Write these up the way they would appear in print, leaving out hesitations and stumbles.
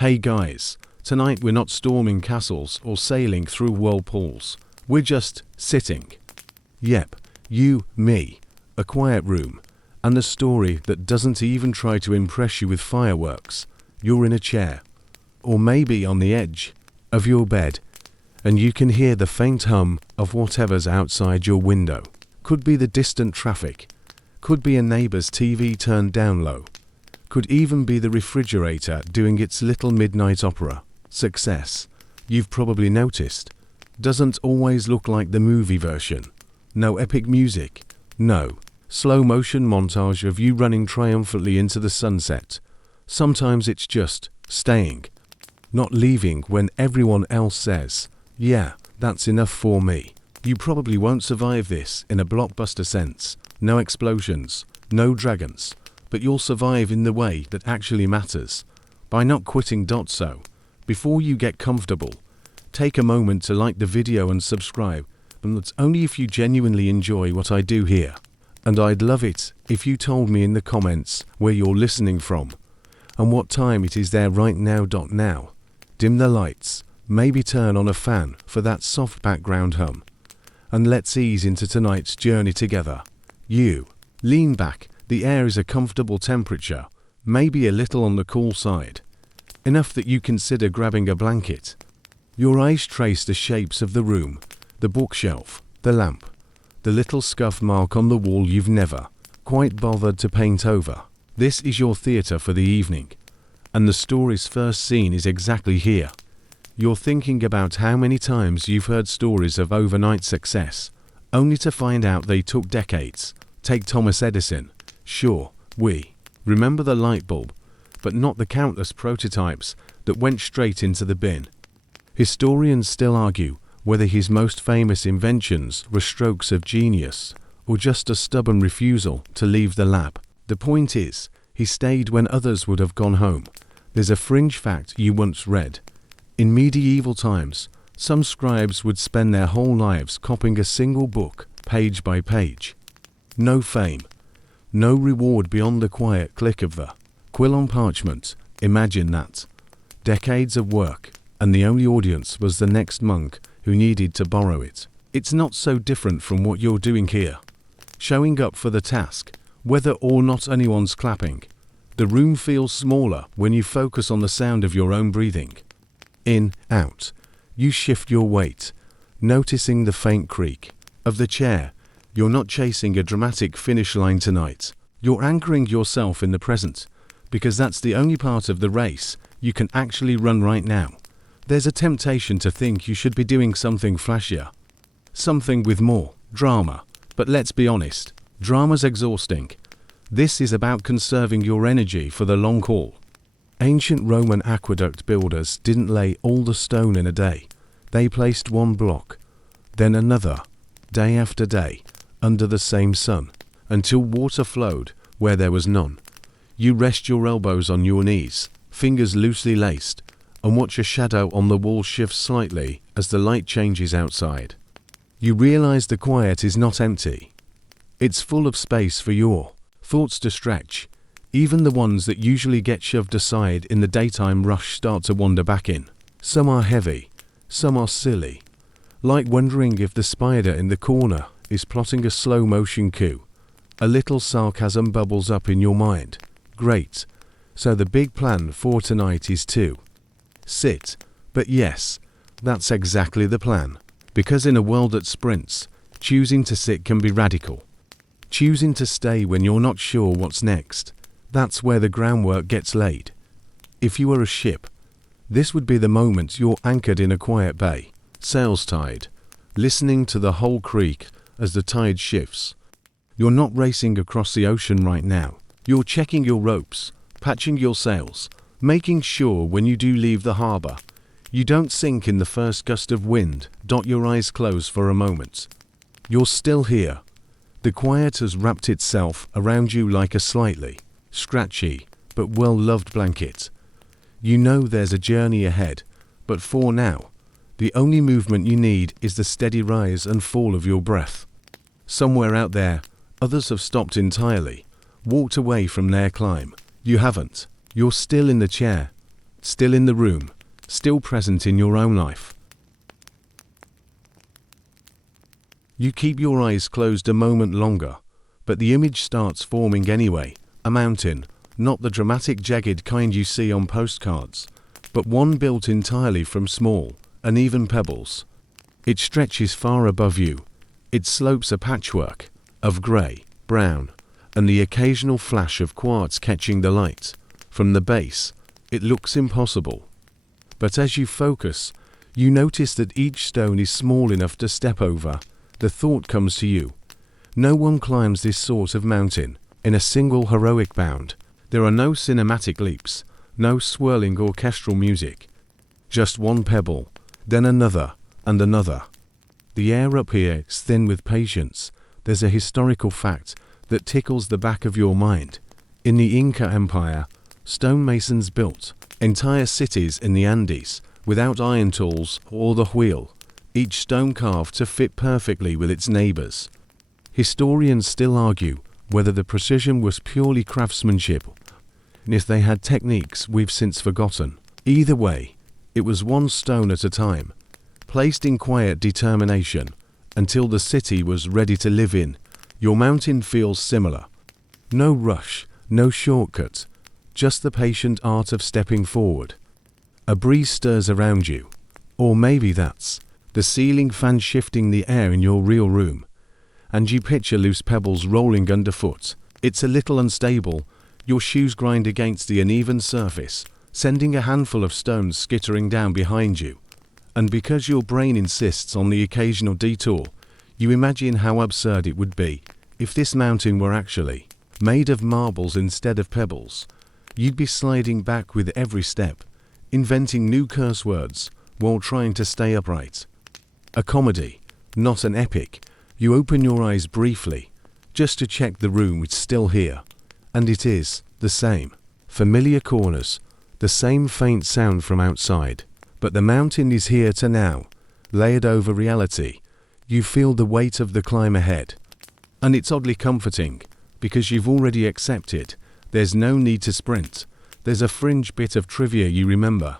Hey guys, tonight we're not storming castles or sailing through whirlpools. We're just sitting. Yep, you, me, a quiet room, and the story that doesn't even try to impress you with fireworks. You're in a chair, or maybe on the edge of your bed, and you can hear the faint hum of whatever's outside your window. Could be the distant traffic, could be a neighbor's TV turned down low, could even be the refrigerator doing its little midnight opera. Success, you've probably noticed, doesn't always look like the movie version. No epic music, no slow motion montage of you running triumphantly into the sunset. Sometimes it's just staying, not leaving when everyone else says, yeah, that's enough for me. You probably won't survive this in a blockbuster sense. No explosions, no dragons, but you'll survive in the way that actually matters. By not quitting. So, before you get comfortable, take a moment to like the video and subscribe, and that's only if you genuinely enjoy what I do here. And I'd love it if you told me in the comments where you're listening from, and what time it is there right now. Now, dim the lights, maybe turn on a fan for that soft background hum, and let's ease into tonight's journey together. You lean back, the air is a comfortable temperature, maybe a little on the cool side, enough that you consider grabbing a blanket. Your eyes trace the shapes of the room, the bookshelf, the lamp, the little scuff mark on the wall you've never quite bothered to paint over. This is your theater for the evening, and the story's first scene is exactly here. You're thinking about how many times you've heard stories of overnight success, only to find out they took decades. Take Thomas Edison. Sure, we remember the light bulb, but not the countless prototypes that went straight into the bin. Historians still argue whether his most famous inventions were strokes of genius or just a stubborn refusal to leave the lab. The point is, he stayed when others would have gone home. There's a fringe fact you once read. In medieval times, some scribes would spend their whole lives copying a single book, page by page. No fame, no reward beyond the quiet click of the quill on parchment. Imagine that. Decades of work, and the only audience was the next monk who needed to borrow it. It's not so different from what you're doing here. Showing up for the task, whether or not anyone's clapping. The room feels smaller when you focus on the sound of your own breathing. In, out. You shift your weight, noticing the faint creak of the chair. You're not chasing a dramatic finish line tonight. You're anchoring yourself in the present, because that's the only part of the race you can actually run right now. There's a temptation to think you should be doing something flashier, something with more drama, but let's be honest, drama's exhausting. This is about conserving your energy for the long haul. Ancient Roman aqueduct builders didn't lay all the stone in a day. They placed one block, then another, day after day, under the same sun, until water flowed where there was none. You rest your elbows on your knees, fingers loosely laced, and watch a shadow on the wall shift slightly as the light changes outside. You realize the quiet is not empty. It's full of space for your thoughts to stretch. Even the ones that usually get shoved aside in the daytime rush start to wander back in. Some are heavy, some are silly, like wondering if the spider in the corner is plotting a slow-motion coup. A little sarcasm bubbles up in your mind. Great, so the big plan for tonight is to sit. But yes, that's exactly the plan. Because in a world that sprints, choosing to sit can be radical. Choosing to stay when you're not sure what's next. That's where the groundwork gets laid. If you were a ship, this would be the moment you're anchored in a quiet bay, sails tied, listening to the hull creak as the tide shifts. You're not racing across the ocean right now. You're checking your ropes, patching your sails, making sure when you do leave the harbor, you don't sink in the first gust of wind. Your eyes close for a moment. You're still here. The quiet has wrapped itself around you like a slightly scratchy but well-loved blanket. You know there's a journey ahead, but for now, the only movement you need is the steady rise and fall of your breath. Somewhere out there, others have stopped entirely, walked away from their climb. You haven't. You're still in the chair, still in the room, still present in your own life. You keep your eyes closed a moment longer, but the image starts forming anyway. A mountain, not the dramatic jagged kind you see on postcards, but one built entirely from small, uneven pebbles. It stretches far above you. Its slopes are patchwork of grey, brown, and the occasional flash of quartz catching the light. From the base, it looks impossible. But as you focus, you notice that each stone is small enough to step over. The thought comes to you: no one climbs this sort of mountain in a single heroic bound. There are no cinematic leaps, no swirling orchestral music. Just one pebble, then another, and another. The air up here is thin with patience. There's a historical fact that tickles the back of your mind. In the Inca Empire, stonemasons built entire cities in the Andes without iron tools or the wheel, each stone carved to fit perfectly with its neighbors. Historians still argue whether the precision was purely craftsmanship, and if they had techniques we've since forgotten. Either way, it was one stone at a time, placed in quiet determination until the city was ready to live in. Your mountain feels similar. No rush, no shortcut, just the patient art of stepping forward. A breeze stirs around you, or maybe that's the ceiling fan shifting the air in your real room, and you picture loose pebbles rolling underfoot. It's a little unstable. Your shoes grind against the uneven surface, sending a handful of stones skittering down behind you. And because your brain insists on the occasional detour, you imagine how absurd it would be if this mountain were actually made of marbles instead of pebbles. You'd be sliding back with every step, inventing new curse words while trying to stay upright. A comedy, not an epic. You open your eyes briefly, just to check the room is still here. And it is the same. Familiar corners, the same faint sound from outside. But the mountain is here to now, layered over reality. You feel the weight of the climb ahead. And it's oddly comforting, because you've already accepted. There's no need to sprint. There's a fringe bit of trivia you remember.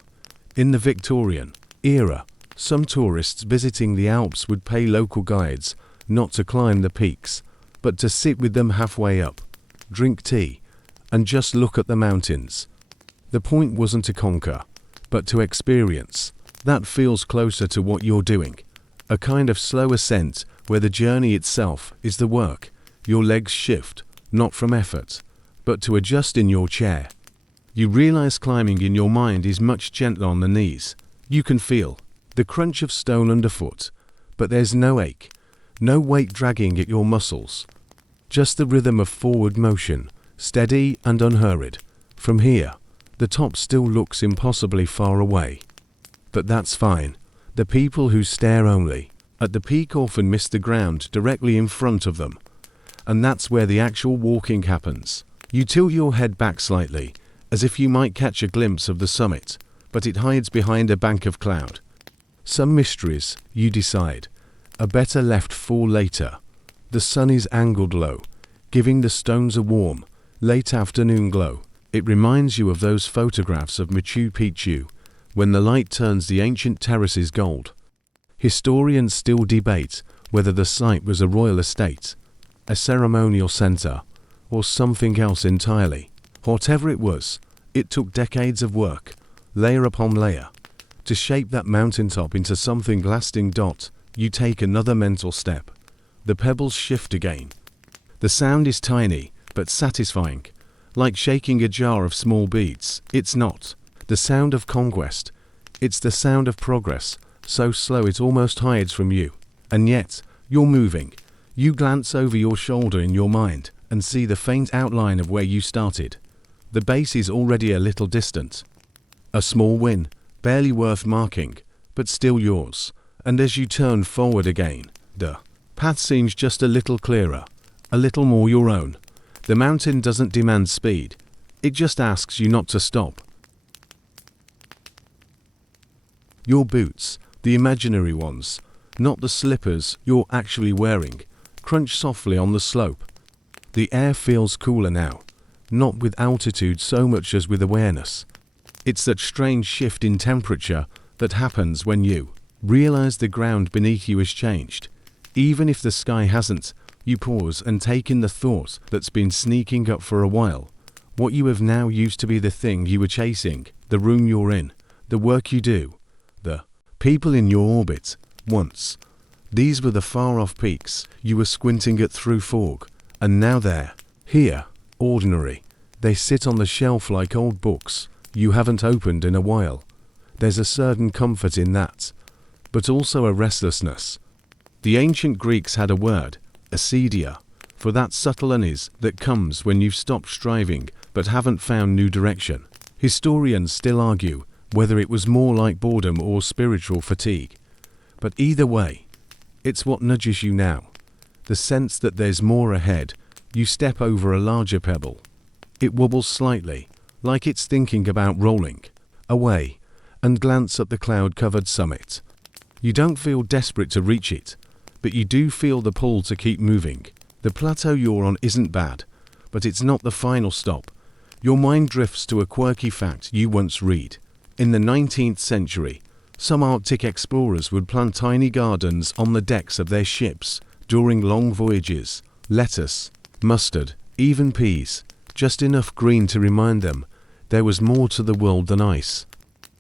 In the Victorian era, some tourists visiting the Alps would pay local guides not to climb the peaks, but to sit with them halfway up, drink tea, and just look at the mountains. The point wasn't to conquer, but to experience. That feels closer to what you're doing. A kind of slow ascent where the journey itself is the work. Your legs shift, not from effort, but to adjust in your chair. You realize climbing in your mind is much gentler on the knees. You can feel the crunch of stone underfoot, but there's no ache, no weight dragging at your muscles. Just the rhythm of forward motion, steady and unhurried. From here, the top still looks impossibly far away. But that's fine. The people who stare only at the peak often miss the ground directly in front of them. And that's where the actual walking happens. You tilt your head back slightly, as if you might catch a glimpse of the summit, but it hides behind a bank of cloud. Some mysteries, you decide, are better left for later. The sun is angled low, giving the stones a warm, late afternoon glow. It reminds you of those photographs of Machu Picchu, when the light turns the ancient terraces gold. Historians still debate whether the site was a royal estate, a ceremonial center, or something else entirely. Whatever it was, it took decades of work, layer upon layer, to shape that mountaintop into something lasting. You take another mental step. The pebbles shift again. The sound is tiny, but satisfying, like shaking a jar of small beads. It's not the sound of conquest. It's the sound of progress, so slow it almost hides from you. And yet, you're moving. You glance over your shoulder in your mind and see the faint outline of where you started. The base is already a little distant. A small win, barely worth marking, but still yours. And as you turn forward again, the path seems just a little clearer, a little more your own. The mountain doesn't demand speed. It just asks you not to stop. Your boots, the imaginary ones, not the slippers you're actually wearing, crunch softly on the slope. The air feels cooler now, not with altitude so much as with awareness. It's that strange shift in temperature that happens when you realize the ground beneath you has changed. Even if the sky hasn't, you pause and take in the thought that's been sneaking up for a while. What you have now used to be the thing you were chasing, the room you're in, the work you do, the people in your orbit. Once, these were the far-off peaks you were squinting at through fog, and now they're here, ordinary. They sit on the shelf like old books you haven't opened in a while. There's a certain comfort in that, but also a restlessness. The ancient Greeks had a word, acedia, for that subtle unease that comes when you've stopped striving but haven't found new direction. Historians still argue whether it was more like boredom or spiritual fatigue. But either way, it's what nudges you now. The sense that there's more ahead. You step over a larger pebble. It wobbles slightly, like it's thinking about rolling away, and glance at the cloud-covered summit. You don't feel desperate to reach it, but you do feel the pull to keep moving. The plateau you're on isn't bad, but it's not the final stop. Your mind drifts to a quirky fact you once read. In the 19th century, some Arctic explorers would plant tiny gardens on the decks of their ships during long voyages. Lettuce, mustard, even peas, just enough green to remind them there was more to the world than ice.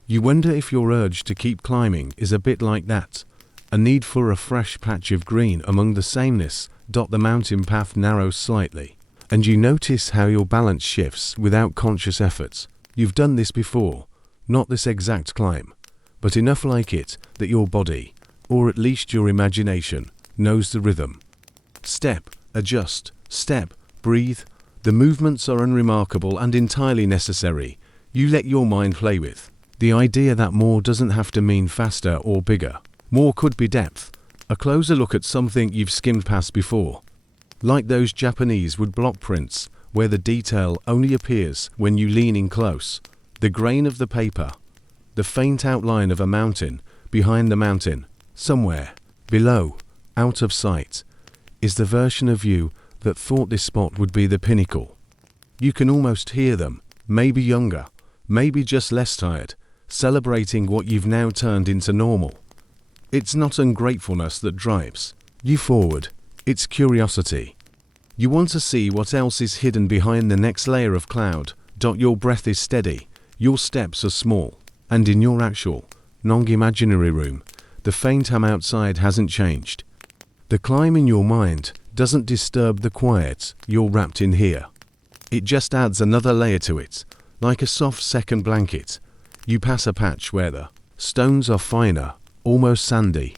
You wonder if your urge to keep climbing is a bit like that, a need for a fresh patch of green among the sameness. The mountain path narrows slightly, and you notice how your balance shifts without conscious effort. You've done this before, not this exact climb, but enough like it that your body, or at least your imagination, knows the rhythm. Step, adjust, step, breathe. The movements are unremarkable and entirely necessary. You let your mind play with the idea that more doesn't have to mean faster or bigger. More could be depth, a closer look at something you've skimmed past before. Like those Japanese wood block prints, where the detail only appears when you lean in close. The grain of the paper, the faint outline of a mountain behind the mountain, somewhere below, out of sight, is the version of you that thought this spot would be the pinnacle. You can almost hear them, maybe younger, maybe just less tired, celebrating what you've now turned into normal. It's not ungratefulness that drives you forward, it's curiosity. You want to see what else is hidden behind the next layer of cloud. Your breath is steady, your steps are small, and in your actual, non-imaginary room, the faint hum outside hasn't changed. The climb in your mind doesn't disturb the quiet you're wrapped in here. It just adds another layer to it, like a soft second blanket. You pass a patch where the stones are finer, almost sandy,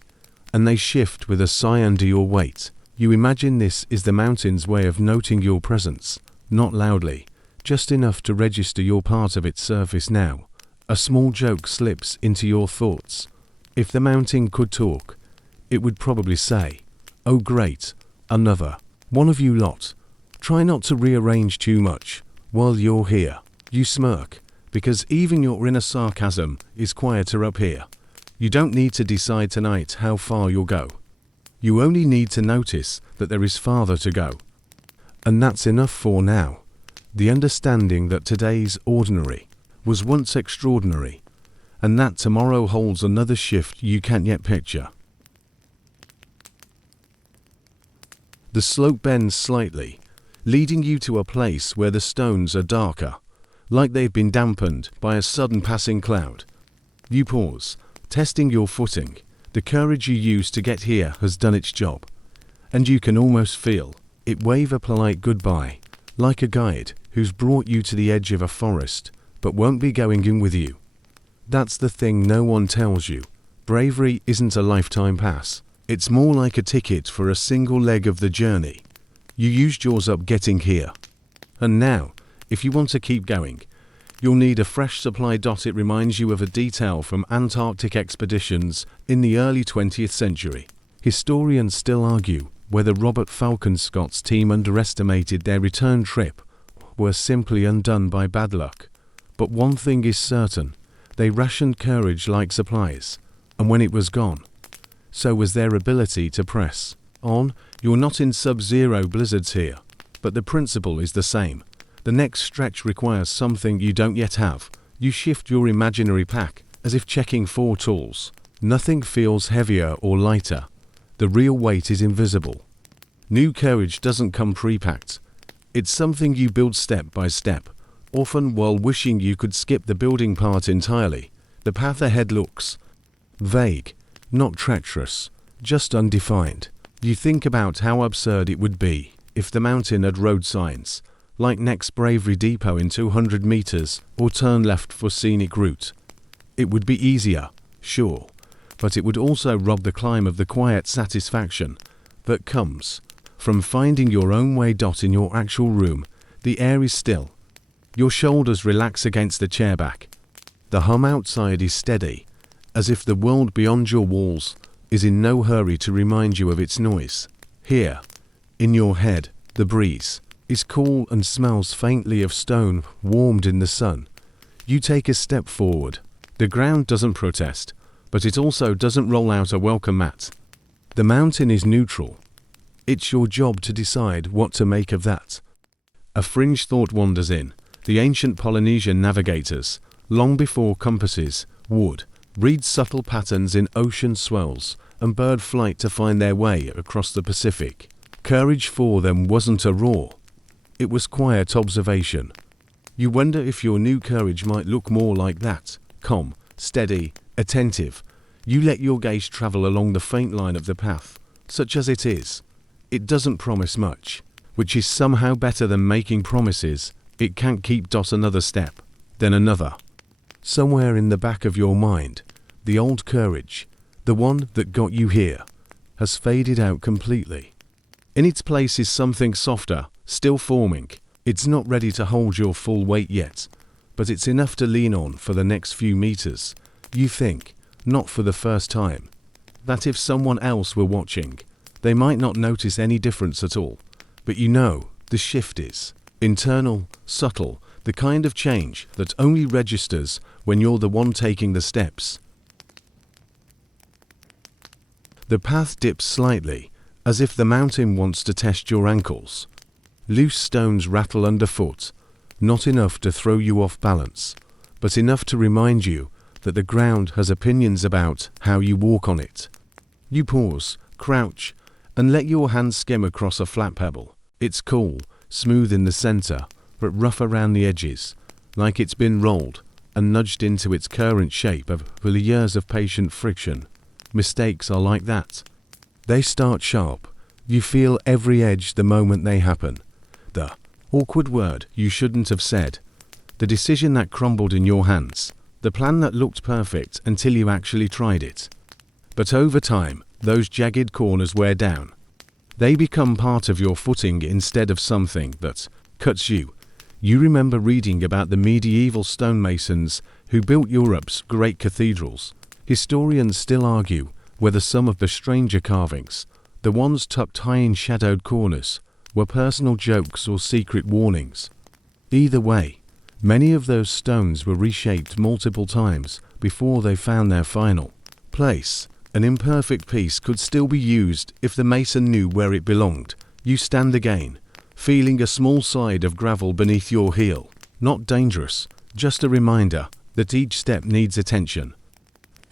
and they shift with a sigh under your weight. You imagine this is the mountain's way of noting your presence, not loudly, just enough to register you're part of its surface now. A small joke slips into your thoughts. If the mountain could talk, it would probably say, "Oh great, another one of you lot." Try not to rearrange too much while you're here. You smirk, because even your inner sarcasm is quieter up here. You don't need to decide tonight how far you'll go. You only need to notice that there is farther to go. And that's enough for now. The understanding that today's ordinary was once extraordinary, and that tomorrow holds another shift you can't yet picture. The slope bends slightly, leading you to a place where the stones are darker, like they've been dampened by a sudden passing cloud. You pause, testing your footing. The courage you used to get here has done its job, and you can almost feel it wave a polite goodbye, like a guide who's brought you to the edge of a forest, but won't be going in with you. That's the thing no one tells you. Bravery isn't a lifetime pass. It's more like a ticket for a single leg of the journey. You used yours up getting here. And now, if you want to keep going, you'll need a fresh supply. It reminds you of a detail from Antarctic expeditions in the early 20th century. Historians still argue whether Robert Falcon Scott's team underestimated their return trip or were simply undone by bad luck. But one thing is certain, they rationed courage like supplies, and when it was gone, so was their ability to press on. You're not in sub-zero blizzards here, but the principle is the same. The next stretch requires something you don't yet have. You shift your imaginary pack as if checking 4 tools. Nothing feels heavier or lighter. The real weight is invisible. New courage doesn't come pre-packed. It's something you build step by step, often while wishing you could skip the building part entirely. The path ahead looks vague, not treacherous, just undefined. You think about how absurd it would be if the mountain had road signs, like next Bravery Depot in 200 meters or turn left for scenic route. It would be easier, sure, but it would also rob the climb of the quiet satisfaction that comes from finding your own way. In your actual room, the air is still. Your shoulders relax against the chair back. The hum outside is steady, as if the world beyond your walls is in no hurry to remind you of its noise. Here, in your head, the breeze is cool and smells faintly of stone warmed in the sun. You take a step forward. The ground doesn't protest, but it also doesn't roll out a welcome mat. The mountain is neutral. It's your job to decide what to make of that. A fringe thought wanders in. The ancient Polynesian navigators, long before compasses, would read subtle patterns in ocean swells and bird flight to find their way across the Pacific. Courage for them wasn't a roar. It was quiet observation. You wonder if your new courage might look more like that. Calm, steady, attentive. You let your gaze travel along the faint line of the path. Such as it is, it doesn't promise much, which is somehow better than making promises it can't keep. Another step, then another. Somewhere in the back of your mind, the old courage, the one that got you here, has faded out completely. In its place is something softer, still forming. It's not ready to hold your full weight yet, but it's enough to lean on for the next few meters. You think, not for the first time, that if someone else were watching, they might not notice any difference at all. But you know, the shift is internal, subtle, the kind of change that only registers when you're the one taking the steps. The path dips slightly, as if the mountain wants to test your ankles. Loose stones rattle underfoot, not enough to throw you off balance, but enough to remind you that the ground has opinions about how you walk on it. You pause, crouch, and let your hand skim across a flat pebble. It's cool, smooth in the center, but rough around the edges, like it's been rolled and nudged into its current shape over the years of patient friction. Mistakes are like that. They start sharp. You feel every edge the moment they happen. The awkward word you shouldn't have said. The decision that crumbled in your hands. The plan that looked perfect until you actually tried it. But over time, those jagged corners wear down. They become part of your footing instead of something that cuts you. You remember reading about the medieval stonemasons who built Europe's great cathedrals. Historians still argue whether some of the stranger carvings, the ones tucked high in shadowed corners, were personal jokes or secret warnings. Either way, many of those stones were reshaped multiple times before they found their final place. An imperfect piece could still be used if the mason knew where it belonged. You stand again, feeling a small slide of gravel beneath your heel. Not dangerous, just a reminder that each step needs attention.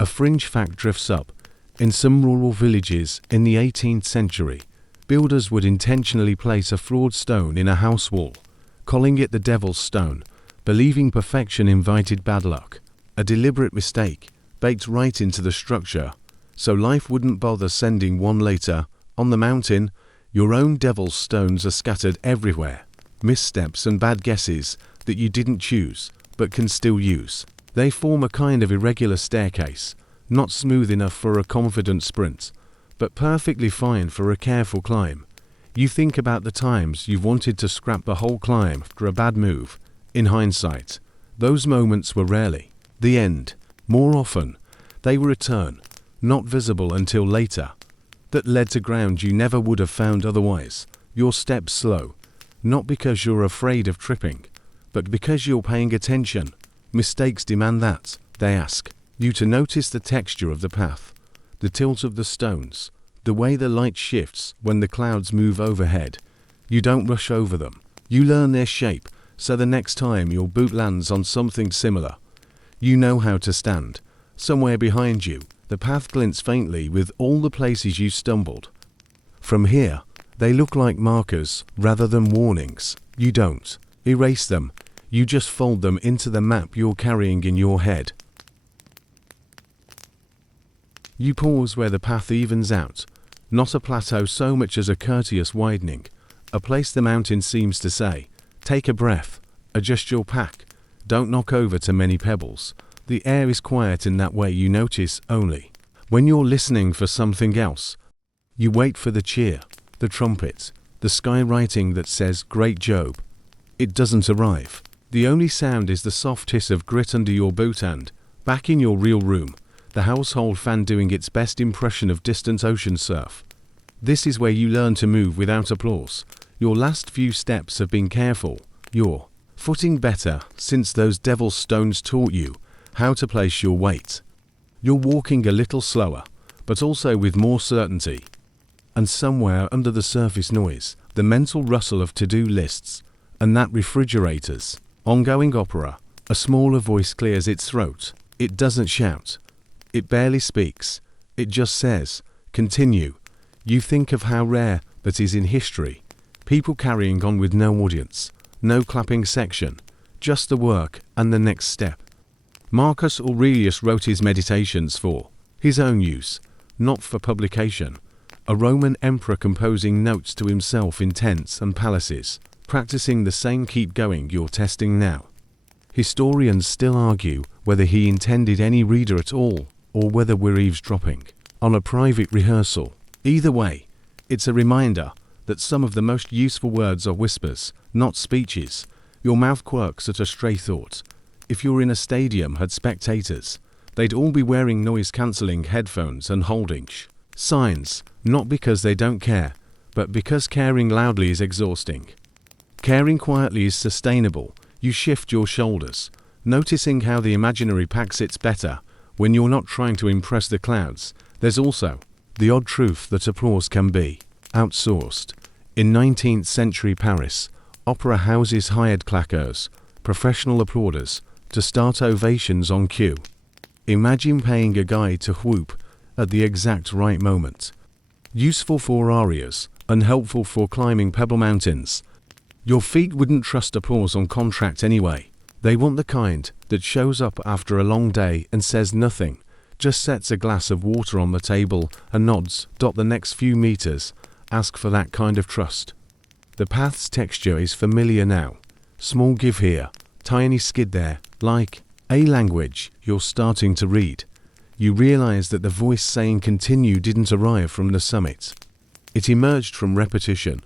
A fringe fact drifts up. In some rural villages in the 18th century, builders would intentionally place a flawed stone in a house wall, calling it the devil's stone, believing perfection invited bad luck. A deliberate mistake, baked right into the structure, so life wouldn't bother sending one later. On the mountain, your own devil's stones are scattered everywhere. Missteps and bad guesses that you didn't choose, but can still use. They form a kind of irregular staircase, not smooth enough for a confident sprint, but perfectly fine for a careful climb. You think about the times you've wanted to scrap the whole climb after a bad move. In hindsight, those moments were rarely the end. More often, they were a turn, not visible until later, that led to ground you never would have found otherwise. Your steps slow, not because you're afraid of tripping, but because you're paying attention. Mistakes demand that. They ask you to notice the texture of the path, the tilt of the stones, the way the light shifts when the clouds move overhead. You don't rush over them. You learn their shape, so the next time your boot lands on something similar, You know how to stand. Somewhere behind you, the path glints faintly with all the places you stumbled. From here, they look like markers rather than warnings. You don't erase them. You just fold them into the map you're carrying in your head. You pause where the path evens out, not a plateau so much as a courteous widening, a place the mountain seems to say, take a breath, adjust your pack, don't knock over too many pebbles. The air is quiet in that way you notice only. When you're listening for something else, you wait for the cheer, the trumpet, the skywriting that says, "Great Job." It doesn't arrive. The only sound is the soft hiss of grit under your boot and, back in your real room, the household fan doing its best impression of distant ocean surf. This is where you learn to move without applause. Your last few steps have been careful. You're footing better since those devil's stones taught you how to place your weight. You're walking a little slower, but also with more certainty. And somewhere under the surface noise, the mental rustle of to-do lists, and that refrigerator's ongoing opera, a smaller voice clears its throat. It doesn't shout. It barely speaks. It just says, continue. You think of how rare that is in history. People carrying on with no audience, no clapping section, just the work and the next step. Marcus Aurelius wrote his meditations for his own use, not for publication. A Roman emperor composing notes to himself in tents and palaces, practicing the same keep going you're testing now. Historians still argue whether he intended any reader at all, or whether we're eavesdropping on a private rehearsal. Either way, it's a reminder that some of the most useful words are whispers, not speeches. Your mouth quirks at a stray thought. If you're in a stadium had spectators, they'd all be wearing noise-cancelling headphones and holding signs, not because they don't care, but because caring loudly is exhausting. Caring quietly is sustainable. You shift your shoulders, noticing how the imaginary pack sits better when you're not trying to impress the clouds. There's also the odd truth that applause can be outsourced. In 19th century Paris, opera houses hired claqueurs, professional applauders, to start ovations on cue. Imagine paying a guy to whoop at the exact right moment. Useful for arias, unhelpful for climbing pebble mountains. Your feet wouldn't trust applause on contract anyway. They want the kind that shows up after a long day and says nothing, just sets a glass of water on the table and nods. The next few meters, ask for that kind of trust. The path's texture is familiar now. Small give here, tiny skid there, like a language you're starting to read. You realize that the voice saying continue didn't arrive from the summit. It emerged from repetition.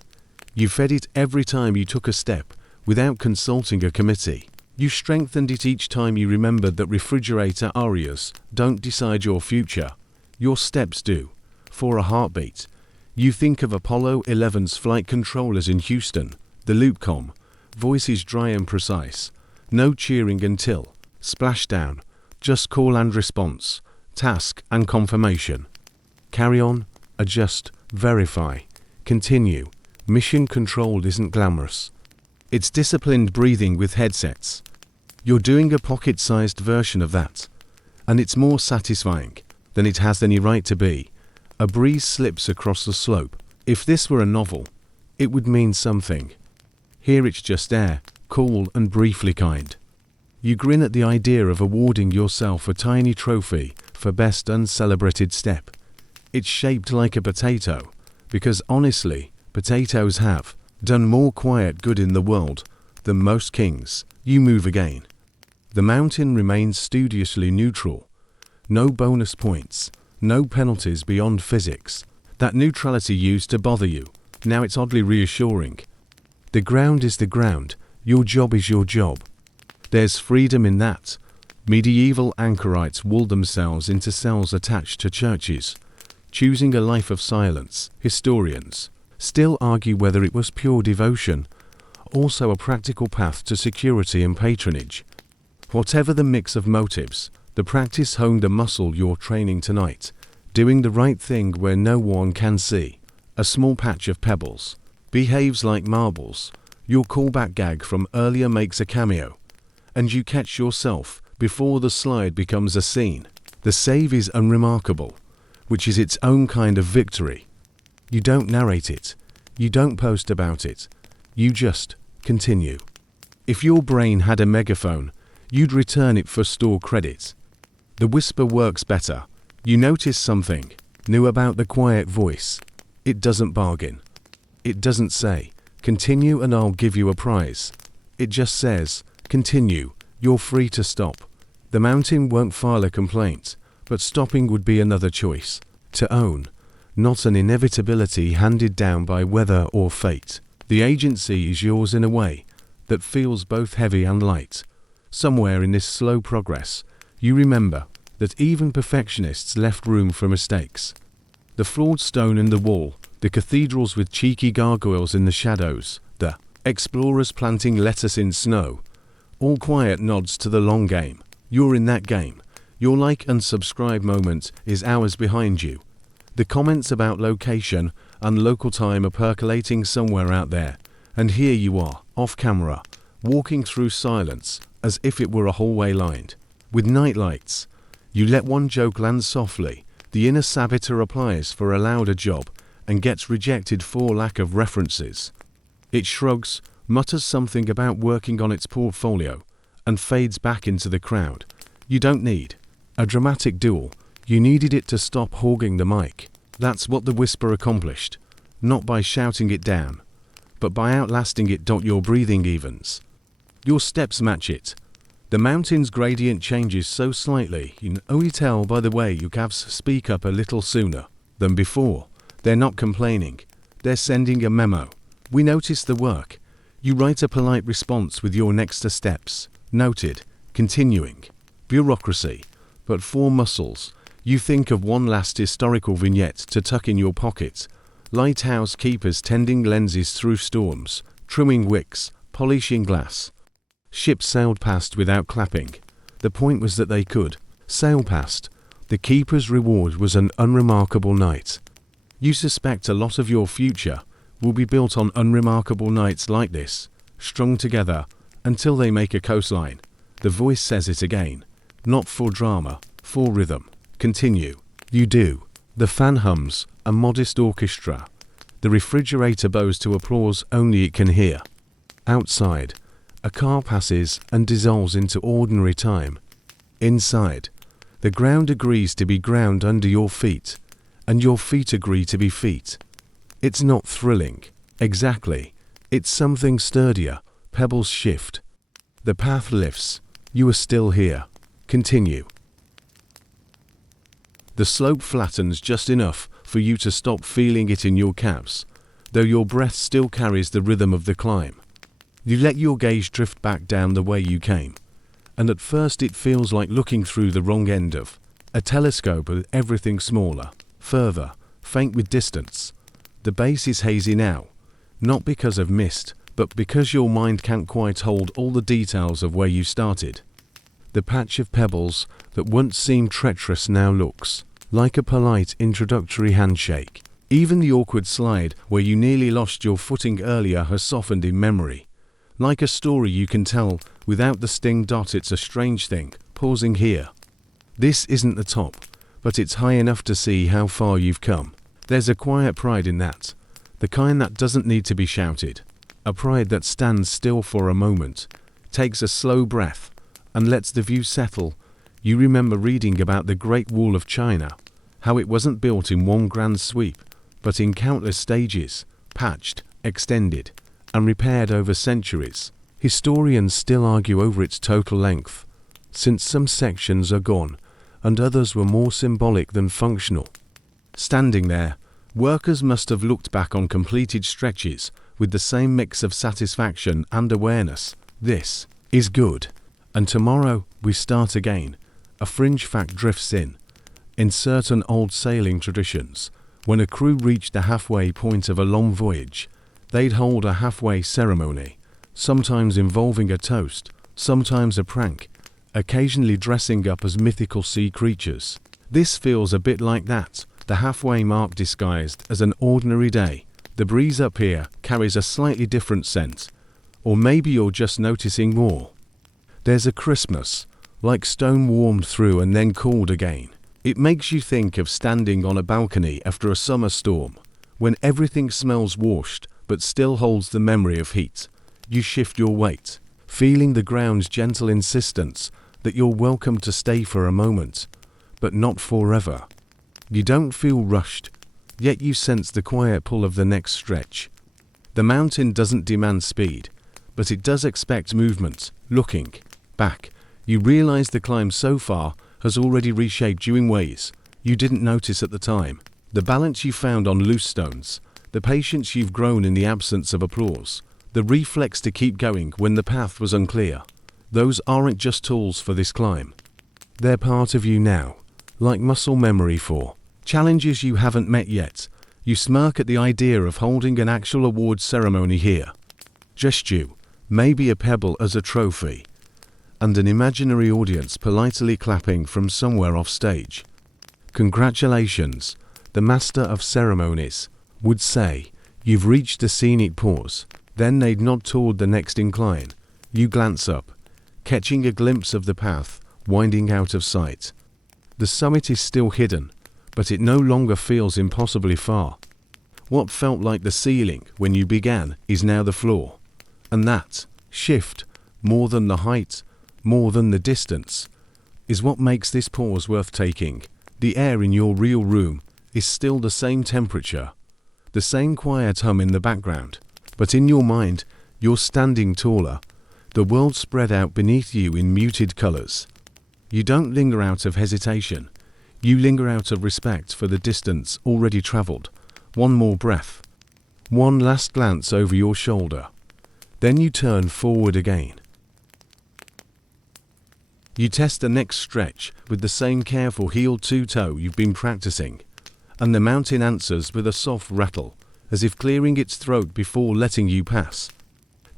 You fed it every time you took a step, without consulting a committee. You strengthened it each time you remembered that refrigerator arias don't decide your future. Your steps do. For a heartbeat. You think of Apollo 11's flight controllers in Houston, the loopcom, voices dry and precise. No cheering until splashdown, just call and response, task and confirmation. Carry on, adjust, verify, continue. Mission control isn't glamorous. It's disciplined breathing with headsets. You're doing a pocket-sized version of that. And it's more satisfying than it has any right to be. A breeze slips across the slope. If this were a novel, it would mean something. Here it's just air, cool and briefly kind. You grin at the idea of awarding yourself a tiny trophy for best uncelebrated step. It's shaped like a potato, because honestly, potatoes have done more quiet good in the world than most kings. You move again. The mountain remains studiously neutral. No bonus points, no penalties beyond physics. That neutrality used to bother you, now it's oddly reassuring. The ground is the ground, your job is your job. There's freedom in that. Medieval anchorites walled themselves into cells attached to churches, choosing a life of silence. Historians still argue whether it was pure devotion, also a practical path to security and patronage. Whatever the mix of motives, the practice honed a muscle you're training tonight, doing the right thing where no one can see. A small patch of pebbles behaves like marbles. Your callback gag from earlier makes a cameo, and you catch yourself before the slide becomes a scene. The save is unremarkable, which is its own kind of victory. You don't narrate it. You don't post about it. You just continue. If your brain had a megaphone, you'd return it for store credit. The whisper works better. You notice something new about the quiet voice. It doesn't bargain. It doesn't say, continue and I'll give you a prize. It just says, continue, you're free to stop. The mountain won't file a complaint, but stopping would be another choice. To own, not an inevitability handed down by weather or fate. The agency is yours in a way that feels both heavy and light. Somewhere in this slow progress, you remember that even perfectionists left room for mistakes. The flawed stone in the wall, the cathedrals with cheeky gargoyles in the shadows, the explorers planting lettuce in snow, all quiet nods to the long game. You're in that game. Your like and subscribe moment is hours behind you. The comments about location and local time are percolating somewhere out there, and here you are, off camera, walking through silence as if it were a hallway lined with night lights. You let one joke land softly. The inner saboteur applies for a louder job and gets rejected for lack of references. It shrugs, mutters something about working on its portfolio, and fades back into the crowd. You don't need a dramatic duel. You needed it to stop hogging the mic. That's what the whisper accomplished, not by shouting it down, but by outlasting it. Your breathing evens. Your steps match it. The mountain's gradient changes so slightly you can only tell by the way your calves speak up a little sooner than before. They're not complaining. They're sending a memo. We notice the work. You write a polite response with your next steps. Noted. Continuing. Bureaucracy. But for muscles, you think of one last historical vignette to tuck in your pocket. Lighthouse keepers tending lenses through storms, trimming wicks, polishing glass. Ships sailed past without clapping. The point was that they could sail past. The keeper's reward was an unremarkable night. You suspect a lot of your future will be built on unremarkable nights like this, strung together until they make a coastline. The voice says it again. Not for drama, for rhythm. Continue. You do. The fan hums, a modest orchestra. The refrigerator bows to applause only it can hear. Outside, a car passes and dissolves into ordinary time. Inside, the ground agrees to be ground under your feet, and your feet agree to be feet. It's not thrilling. Exactly. It's something sturdier. Pebbles shift. The path lifts. You are still here. Continue. The slope flattens just enough for you to stop feeling it in your calves, though your breath still carries the rhythm of the climb. You let your gaze drift back down the way you came, and at first it feels like looking through the wrong end of a telescope with everything smaller, further, faint with distance. The base is hazy now, not because of mist, but because your mind can't quite hold all the details of where you started. The patch of pebbles that once seemed treacherous now looks like a polite introductory handshake. Even the awkward slide where you nearly lost your footing earlier has softened in memory. Like a story you can tell without the sting. It's a strange thing, pausing here. This isn't the top, but it's high enough to see how far you've come. There's a quiet pride in that, the kind that doesn't need to be shouted. A pride that stands still for a moment, takes a slow breath, and lets the view settle. You remember reading about the Great Wall of China, how it wasn't built in one grand sweep, but in countless stages, patched, extended, and repaired over centuries. Historians still argue over its total length, since some sections are gone, and others were more symbolic than functional. Standing there, workers must have looked back on completed stretches with the same mix of satisfaction and awareness. This is good. And tomorrow we start again. A fringe fact drifts in. In certain old sailing traditions, when a crew reached the halfway point of a long voyage, they'd hold a halfway ceremony, sometimes involving a toast, sometimes a prank, occasionally dressing up as mythical sea creatures. This feels a bit like that, the halfway mark disguised as an ordinary day. The breeze up here carries a slightly different scent, or maybe you're just noticing more. There's a crispness, like stone warmed through and then cooled again. It makes you think of standing on a balcony after a summer storm, when everything smells washed but still holds the memory of heat. You shift your weight, feeling the ground's gentle insistence that you're welcome to stay for a moment, but not forever. You don't feel rushed, yet you sense the quiet pull of the next stretch. The mountain doesn't demand speed, but it does expect movement. Looking back, you realize the climb so far has already reshaped you in ways you didn't notice at the time. The balance you found on loose stones, the patience you've grown in the absence of applause, the reflex to keep going when the path was unclear. Those aren't just tools for this climb. They're part of you now, like muscle memory for challenges you haven't met yet. You smirk at the idea of holding an actual awards ceremony here. Just you, maybe a pebble as a trophy, and an imaginary audience politely clapping from somewhere off stage. Congratulations, the master of ceremonies would say. You've reached a scenic pause. Then they'd nod toward the next incline. You glance up, catching a glimpse of the path winding out of sight. The summit is still hidden, but it no longer feels impossibly far. What felt like the ceiling when you began is now the floor. And that shift, more than the height, more than the distance, is what makes this pause worth taking. The air in your real room is still the same temperature, the same quiet hum in the background, but in your mind, you're standing taller, the world spread out beneath you in muted colors. You don't linger out of hesitation. You linger out of respect for the distance already traveled. One more breath. One last glance over your shoulder. Then you turn forward again. You test the next stretch with the same careful heel-to toe you've been practicing, and the mountain answers with a soft rattle, as if clearing its throat before letting you pass.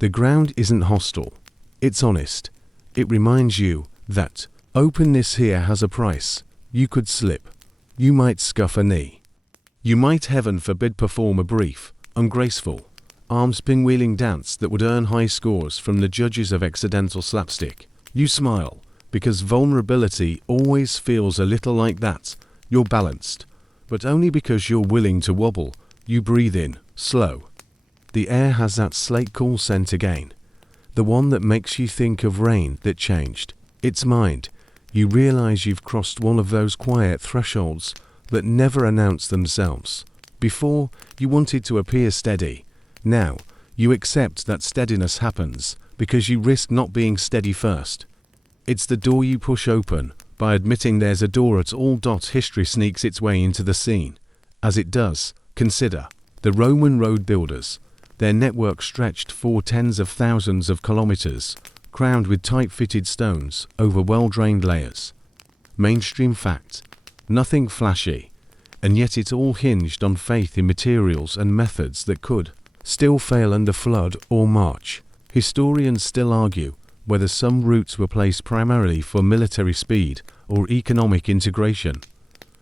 The ground isn't hostile. It's honest. It reminds you that openness here has a price. You could slip. You might scuff a knee. You might, heaven forbid, perform a brief, ungraceful, arms pinwheeling dance that would earn high scores from the judges of accidental slapstick. You smile, because vulnerability always feels a little like that. You're balanced, but only because you're willing to wobble. You breathe in, slow. The air has that slate cool scent again, the one that makes you think of rain that changed its mind. You realize you've crossed one of those quiet thresholds that never announce themselves. Before, you wanted to appear steady. Now, you accept that steadiness happens because you risk not being steady first. It's the door you push open by admitting there's a door at all. History sneaks its way into the scene. As it does, consider the Roman road builders. Their network stretched for tens of thousands of kilometers, crowned with tight-fitted stones over well-drained layers. Mainstream fact, nothing flashy, and yet it all hinged on faith in materials and methods that could still fail under flood or march. Historians still argue whether some routes were placed primarily for military speed or economic integration.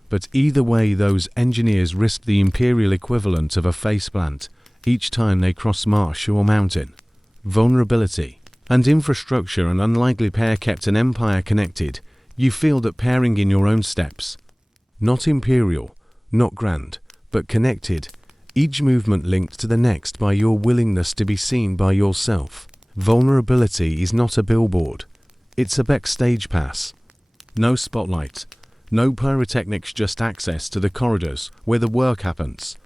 But either way, those engineers risked the imperial equivalent of a faceplant each time they crossed marsh or mountain. Vulnerability and infrastructure, an unlikely pair, kept an empire connected. You feel that pairing in your own steps. Not imperial, not grand, but connected. Each movement linked to the next by your willingness to be seen by yourself. Vulnerability is not a billboard. It's a backstage pass. No spotlight, no pyrotechnics, just access to the corridors where the work happens.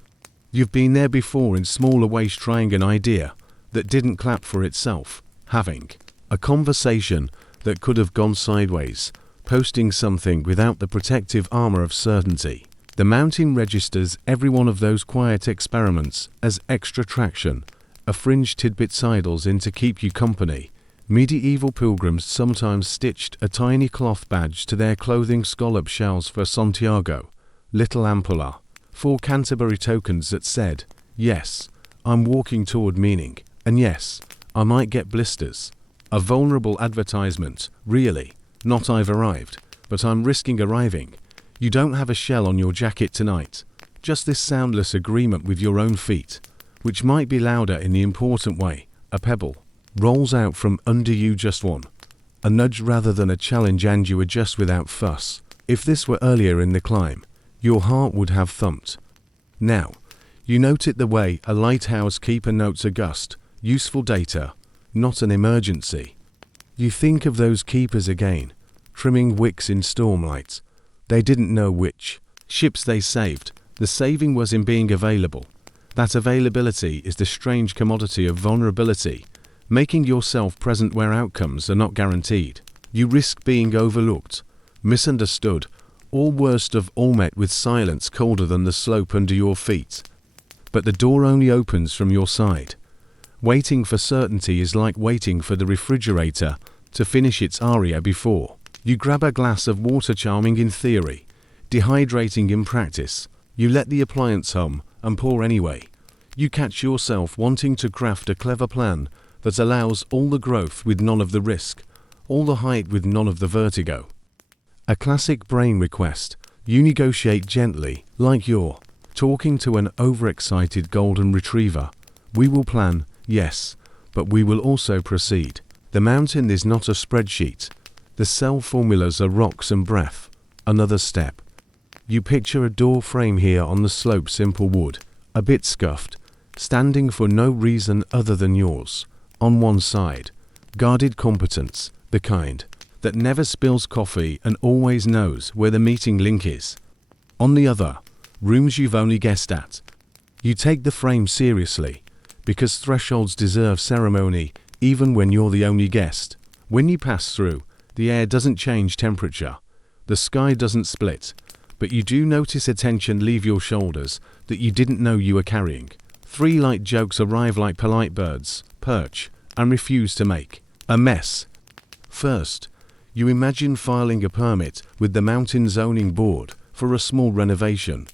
You've been there before in smaller ways, trying an idea that didn't clap for itself, having a conversation that could have gone sideways, posting something without the protective armor of certainty. The mountain registers every one of those quiet experiments as extra traction, a fringe tidbits idles in to keep you company. Medieval pilgrims sometimes stitched a tiny cloth badge to their clothing, scallop shells for Santiago, little ampulla, 4 Canterbury tokens that said, yes, I'm walking toward meaning, and yes, I might get blisters. A vulnerable advertisement, really, not I've arrived, but I'm risking arriving. You don't have a shell on your jacket tonight, just this soundless agreement with your own feet, which might be louder in the important way. A pebble rolls out from under you, just one, a nudge rather than a challenge, and you adjust without fuss. If this were earlier in the climb, your heart would have thumped. Now, you note it the way a lighthouse keeper notes a gust, useful data, not an emergency. You think of those keepers again, trimming wicks in stormlight. They didn't know which ships they saved. The saving was in being available. That availability is the strange commodity of vulnerability, making yourself present where outcomes are not guaranteed. You risk being overlooked, misunderstood, or worst of all met with silence colder than the slope under your feet. But the door only opens from your side. Waiting for certainty is like waiting for the refrigerator to finish its aria before you grab a glass of water, charming in theory, dehydrating in practice. You let the appliance hum and pour anyway. You catch yourself wanting to craft a clever plan that allows all the growth with none of the risk, all the height with none of the vertigo. A classic brain request. You negotiate gently, like you're talking to an overexcited golden retriever. We will plan, yes, but we will also proceed. The mountain is not a spreadsheet. The cell formulas are rocks and breath. Another step. You picture a door frame here on the slope, simple wood, a bit scuffed, standing for no reason other than yours. On one side, guarded competence, the kind that never spills coffee and always knows where the meeting link is. On the other, rooms you've only guessed at. You take the frame seriously, because thresholds deserve ceremony even when you're the only guest. When you pass through, the air doesn't change temperature, the sky doesn't split, but you do notice a tension leave your shoulders that you didn't know you were carrying. 3 light jokes arrive like polite birds, perch, and refuse to make a mess. First, you imagine filing a permit with the mountain zoning board for a small renovation,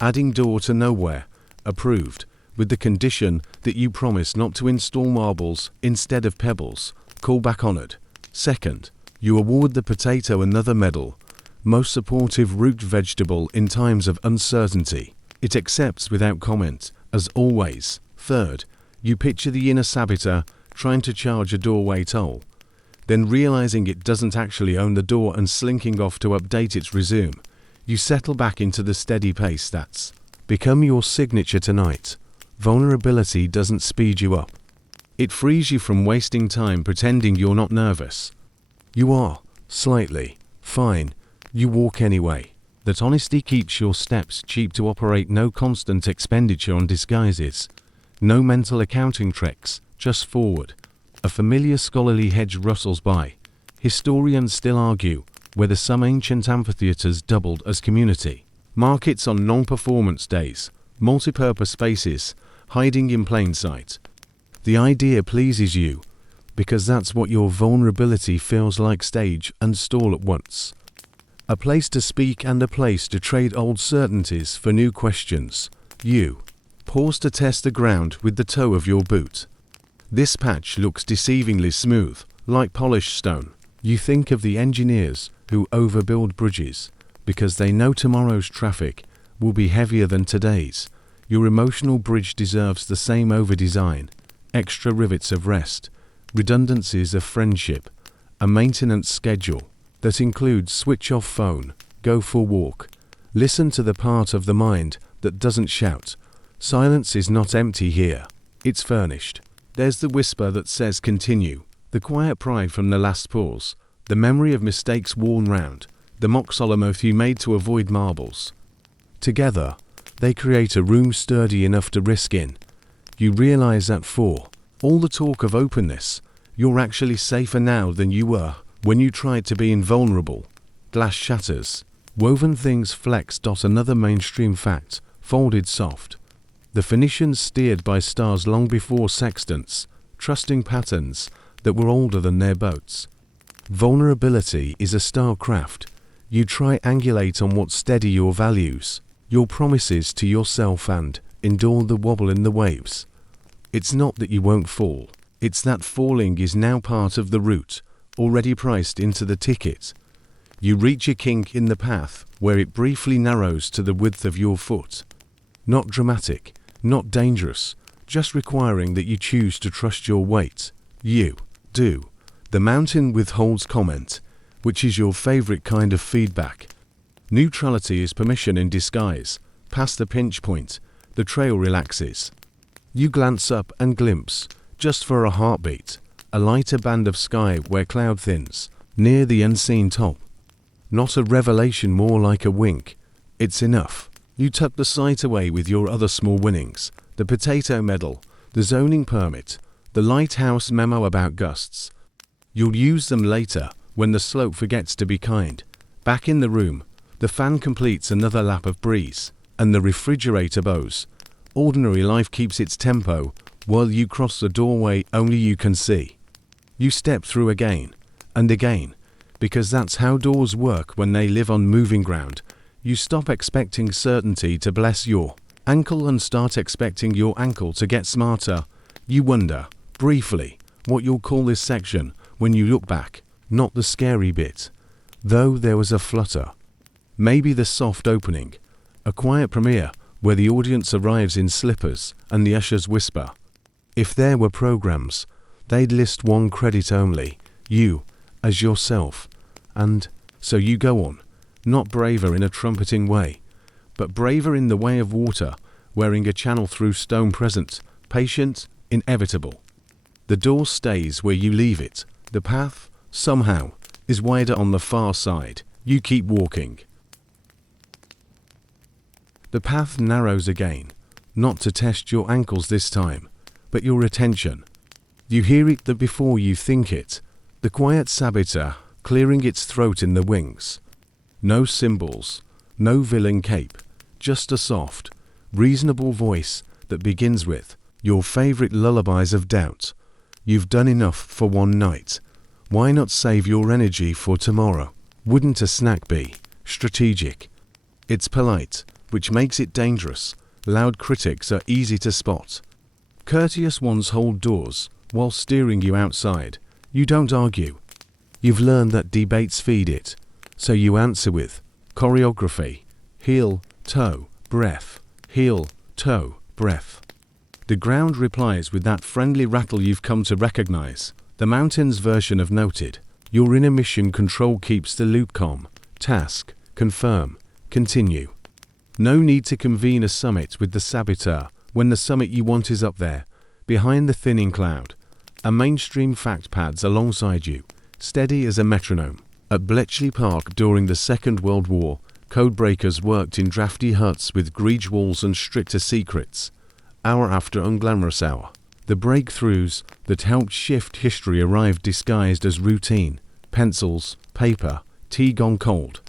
adding door to nowhere, approved, with the condition that you promise not to install marbles instead of pebbles, call back honored. Second, you award the potato another medal, most supportive root vegetable in times of uncertainty. It accepts without comment, as always. Third, you picture the inner saboteur trying to charge a doorway toll, then realizing it doesn't actually own the door and slinking off to update its resume. You settle back into the steady pace that's become your signature tonight. Vulnerability doesn't speed you up. It frees you from wasting time pretending you're not nervous. You are, slightly, fine. You walk anyway. That honesty keeps your steps cheap to operate. No constant expenditure on disguises. No mental accounting tricks, just forward. A familiar scholarly hedge rustles by. Historians still argue whether some ancient amphitheaters doubled as community markets on non-performance days, multi-purpose spaces, hiding in plain sight. The idea pleases you, because that's what your vulnerability feels like, stage and stall at once. A place to speak and a place to trade old certainties for new questions. You pause to test the ground with the toe of your boot. This patch looks deceivingly smooth, like polished stone. You think of the engineers who overbuild bridges because they know tomorrow's traffic will be heavier than today's. Your emotional bridge deserves the same overdesign, extra rivets of rest, redundancies of friendship, a maintenance schedule that includes switch off phone, go for walk, listen to the part of the mind that doesn't shout. Silence is not empty here, it's furnished. There's the whisper that says continue, the quiet pride from the last pause, the memory of mistakes worn round, the mock solemn oath you made to avoid marbles. Together, they create a room sturdy enough to risk in. You realize that for all the talk of openness, you're actually safer now than you were when you tried to be invulnerable. Glass shatters. Woven things flex. Another mainstream fact, folded soft. The Phoenicians steered by stars long before sextants, trusting patterns that were older than their boats. Vulnerability is a starcraft. You triangulate on what steady your values, your promises to yourself, and endure the wobble in the waves. It's not that you won't fall, it's that falling is now part of the route, already priced into the ticket. You reach a kink in the path where it briefly narrows to the width of your foot. Not dramatic, not dangerous, just requiring that you choose to trust your weight. You do. The mountain withholds comment, which is your favorite kind of feedback. Neutrality is permission in disguise. Past the pinch point, the trail relaxes. You glance up and glimpse, just for a heartbeat, a lighter band of sky where cloud thins, near the unseen top. Not a revelation, more like a wink. It's enough. You tuck the sight away with your other small winnings, the potato medal, the zoning permit, the lighthouse memo about gusts. You'll use them later, when the slope forgets to be kind. Back in the room, the fan completes another lap of breeze, and the refrigerator bows. Ordinary life keeps its tempo, while you cross the doorway only you can see. You step through again, and again, because that's how doors work when they live on moving ground. You stop expecting certainty to bless your ankle and start expecting your ankle to get smarter. You wonder, briefly, what you'll call this section when you look back. Not the scary bit, though there was a flutter. Maybe the soft opening, a quiet premiere where the audience arrives in slippers and the ushers whisper. If there were programs, they'd list one credit only, you, as yourself. And so you go on, not braver in a trumpeting way, but braver in the way of water, wearing a channel through stone present, patient, inevitable. The door stays where you leave it. The path, somehow, is wider on the far side. You keep walking. The path narrows again, not to test your ankles this time, but your attention. You hear it the before you think it, the quiet saboteur clearing its throat in the wings. No cymbals, no villain cape, just a soft, reasonable voice that begins with your favorite lullabies of doubt. You've done enough for one night. Why not save your energy for tomorrow? Wouldn't a snack be strategic? It's polite, which makes it dangerous. Loud critics are easy to spot. Courteous ones hold doors while steering you outside. You don't argue. You've learned that debates feed it, so you answer with choreography. Heel, toe, breath. Heel, toe, breath. The ground replies with that friendly rattle you've come to recognize. The mountain's version of noted. Your inner mission control keeps the loop calm. Task, confirm, continue. No need to convene a summit with the saboteur when the summit you want is up there, behind the thinning cloud. A mainstream fact pads alongside you, steady as a metronome. At Bletchley Park during the Second World War, codebreakers worked in drafty huts with greige walls and stricter secrets. Hour after unglamorous hour, the breakthroughs that helped shift history arrived disguised as routine. Pencils, paper, tea gone cold.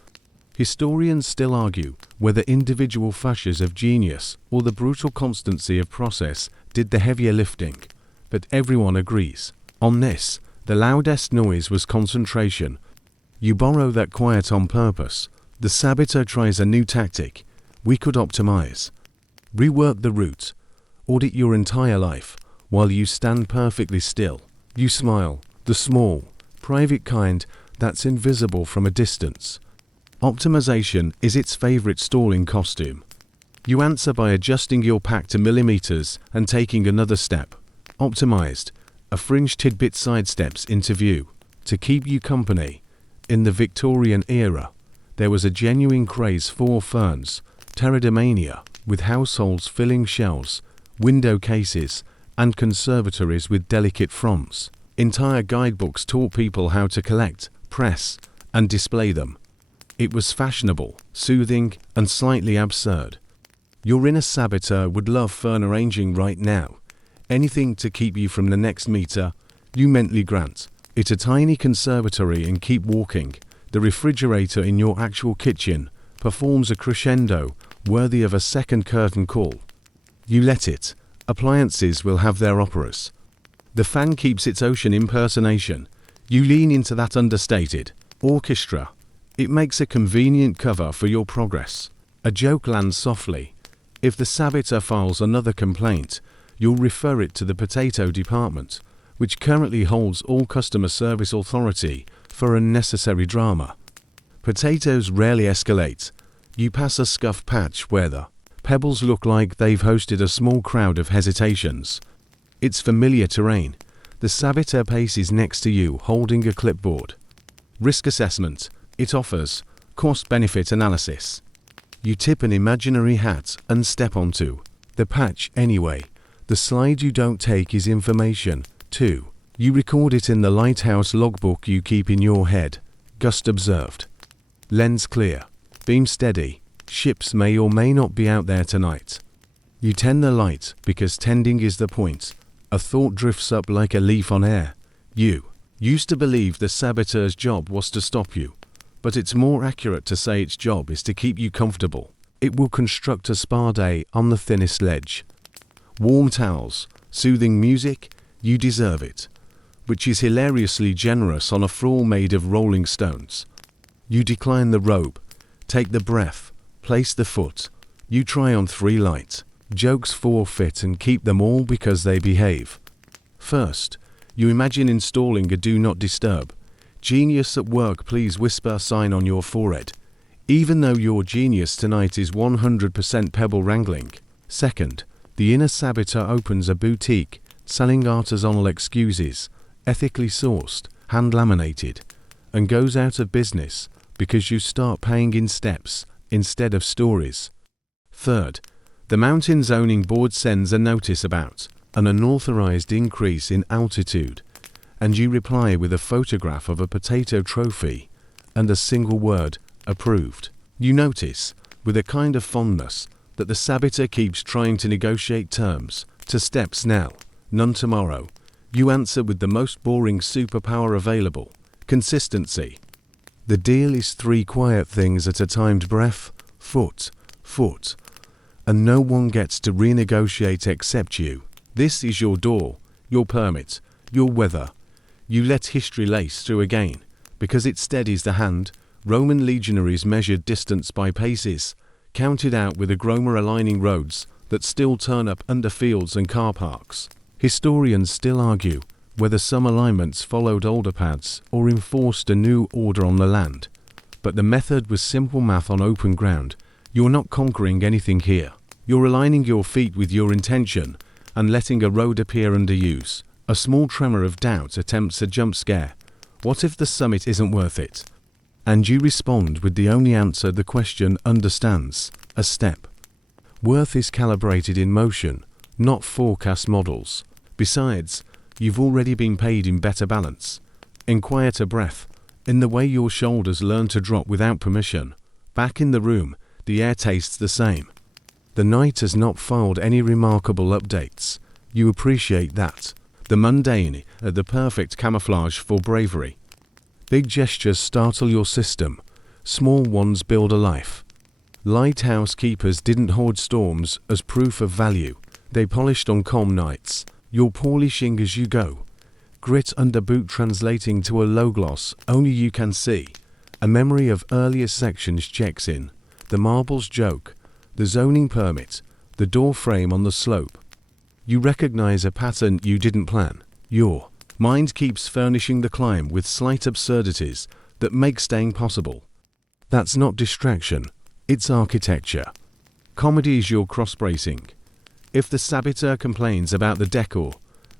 Historians still argue whether individual flashes of genius or the brutal constancy of process did the heavier lifting, but everyone agrees. On this, the loudest noise was concentration. You borrow that quiet on purpose. The saboteur tries a new tactic. We could optimize. Rework the route. Audit your entire life while you stand perfectly still. You smile, the small, private kind that's invisible from a distance. Optimization is its favorite stalling costume. You answer by adjusting your pack to millimeters and taking another step. Optimized, a fringe tidbit sidesteps into view to keep you company. In the Victorian era, there was a genuine craze for ferns, pterodomania, with households filling shelves, window cases, and conservatories with delicate fronds. Entire guidebooks taught people how to collect, press, and display them. It was fashionable, soothing, and slightly absurd. Your inner saboteur would love fern arranging right now. Anything to keep you from the next meter, you mentally grant. It's a tiny conservatory and keep walking. The refrigerator in your actual kitchen performs a crescendo worthy of a second curtain call. You let it. Appliances will have their operas. The fan keeps its ocean impersonation. You lean into that understated orchestra. It makes a convenient cover for your progress. A joke lands softly. If the saboteur files another complaint, you'll refer it to the potato department, which currently holds all customer service authority for unnecessary drama. Potatoes rarely escalate. You pass a scuffed patch where the pebbles look like they've hosted a small crowd of hesitations. It's familiar terrain. The saboteur paces next to you holding a clipboard. Risk assessment. It offers cost-benefit analysis. You tip an imaginary hat and step onto the patch anyway. The slide you don't take is information, too. You record it in the lighthouse logbook you keep in your head. Gust observed. Lens clear. Beam steady. Ships may or may not be out there tonight. You tend the light because tending is the point. A thought drifts up like a leaf on air. You used to believe the saboteur's job was to stop you, but it's more accurate to say its job is to keep you comfortable. It will construct a spa day on the thinnest ledge. Warm towels, soothing music, you deserve it, which is hilariously generous on a floor made of rolling stones. You decline the robe, take the breath, place the foot. You try on 3 light. Jokes forfeit and keep them all because they behave. First, you imagine installing a do not disturb. Genius at work, please whisper sign on your forehead, even though your genius tonight is 100% pebble wrangling. Second, the inner saboteur opens a boutique, selling artisanal excuses, ethically sourced, hand laminated, and goes out of business because you start paying in steps instead of stories. Third, the mountain zoning board sends a notice about an unauthorized increase in altitude, and you reply with a photograph of a potato trophy and a single word, approved. You notice, with a kind of fondness, that the saboteur keeps trying to negotiate terms, to steps now, none tomorrow. You answer with the most boring superpower available, consistency. The deal is 3 quiet things at a timed breath, foot, and no one gets to renegotiate except you. This is your door, your permit, your weather. You let history lace through again, because it steadies the hand. Roman legionaries measured distance by paces, counted out with a Gromer aligning roads that still turn up under fields and car parks. Historians still argue whether some alignments followed older paths or enforced a new order on the land. But the method was simple math on open ground. You're not conquering anything here. You're aligning your feet with your intention and letting a road appear under use. A small tremor of doubt attempts a jump scare. What if the summit isn't worth it? And you respond with the only answer the question understands, a step. Worth is calibrated in motion, not forecast models. Besides, you've already been paid in better balance, in quieter breath, in the way your shoulders learn to drop without permission. Back in the room, the air tastes the same. The night has not filed any remarkable updates. You appreciate that. The mundane are the perfect camouflage for bravery. Big gestures startle your system. Small ones build a life. Lighthouse keepers didn't hoard storms as proof of value. They polished on calm nights. You're polishing as you go. Grit under boot translating to a low gloss only you can see. A memory of earlier sections checks in. The marbles joke, the zoning permit, the door frame on the slope. You recognize a pattern you didn't plan. Your mind keeps furnishing the climb with slight absurdities that make staying possible. That's not distraction, it's architecture. Comedy is your cross-bracing. If the saboteur complains about the decor,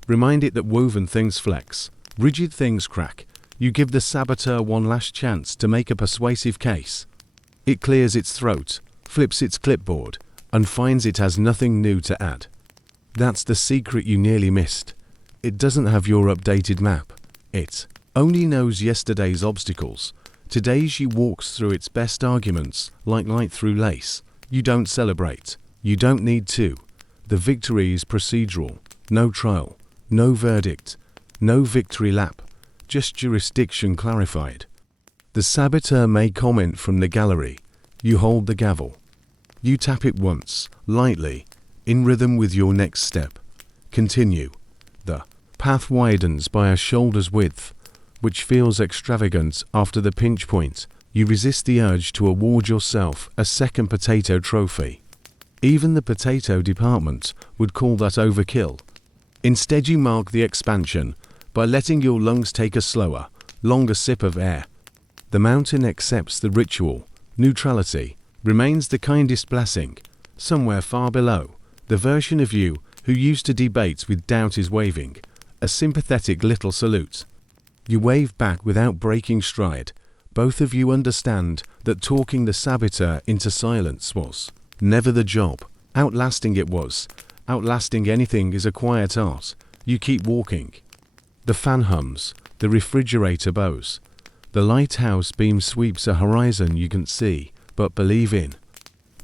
remind it that woven things flex, rigid things crack. You give the saboteur one last chance to make a persuasive case. It clears its throat, flips its clipboard, and finds it has nothing new to add. That's the secret you nearly missed. It doesn't have your updated map. It only knows yesterday's obstacles. Today's you walks through its best arguments like light through lace. You don't celebrate. You don't need to. The victory is procedural. No trial, no verdict, no victory lap, just jurisdiction clarified. The saboteur may comment from the gallery. You hold the gavel. You tap it once, lightly, in rhythm with your next step. Continue. The path widens by a shoulder's width, which feels extravagant after the pinch point. You resist the urge to award yourself a second potato trophy. Even the potato department would call that overkill. Instead, you mark the expansion by letting your lungs take a slower, longer sip of air. The mountain accepts the ritual. Neutrality remains the kindest blessing. Somewhere far below, the version of you who used to debate with doubt is waving, a sympathetic little salute. You wave back without breaking stride. Both of you understand that talking the saboteur into silence was never the job. Outlasting it was. Outlasting anything is a quiet art. You keep walking. The fan hums. The refrigerator bows. The lighthouse beam sweeps a horizon you can see, but believe in.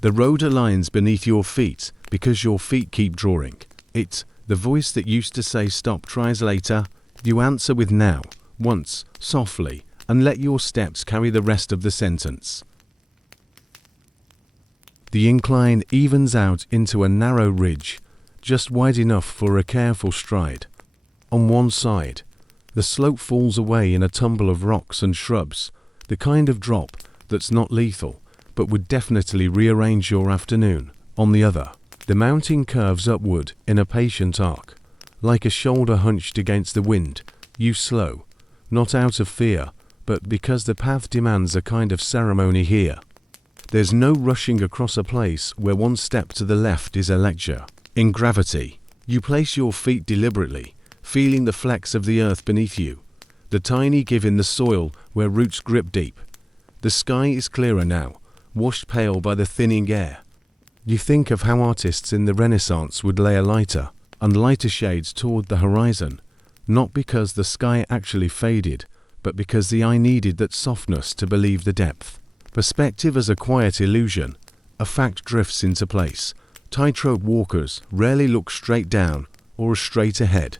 The road aligns beneath your feet because your feet keep drawing. It, the voice that used to say stop tries later, you answer with now, once, softly, and let your steps carry the rest of the sentence. The incline evens out into a narrow ridge, just wide enough for a careful stride. On one side, the slope falls away in a tumble of rocks and shrubs, the kind of drop that's not lethal, but would definitely rearrange your afternoon. On the other, the mountain curves upward in a patient arc. Like a shoulder hunched against the wind, you slow, not out of fear, but because the path demands a kind of ceremony here. There's no rushing across a place where one step to the left is a lecture. In gravity, you place your feet deliberately, feeling the flex of the earth beneath you, the tiny give in the soil where roots grip deep. The sky is clearer now, washed pale by the thinning air. You think of how artists in the Renaissance would lay a lighter and lighter shades toward the horizon, not because the sky actually faded, but because the eye needed that softness to believe the depth. Perspective as a quiet illusion, a fact drifts into place. Tightrope walkers rarely look straight down or straight ahead.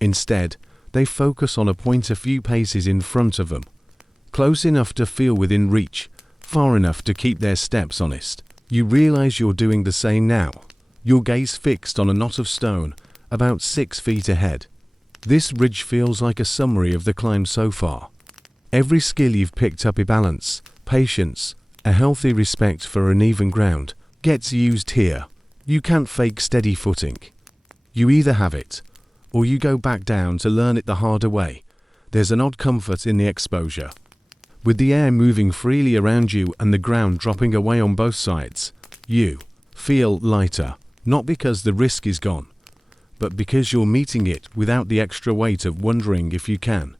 Instead, they focus on a point a few paces in front of them, close enough to feel within reach, far enough to keep their steps honest. You realize you're doing the same now, your gaze fixed on a knot of stone about 6 feet ahead. This ridge feels like a summary of the climb so far. Every skill you've picked up, balance, patience, a healthy respect for uneven ground, gets used here. You can't fake steady footing. You either have it, or you go back down to learn it the harder way. There's an odd comfort in the exposure. With the air moving freely around you and the ground dropping away on both sides, you feel lighter, not because the risk is gone, but because you're meeting it without the extra weight of wondering if you can.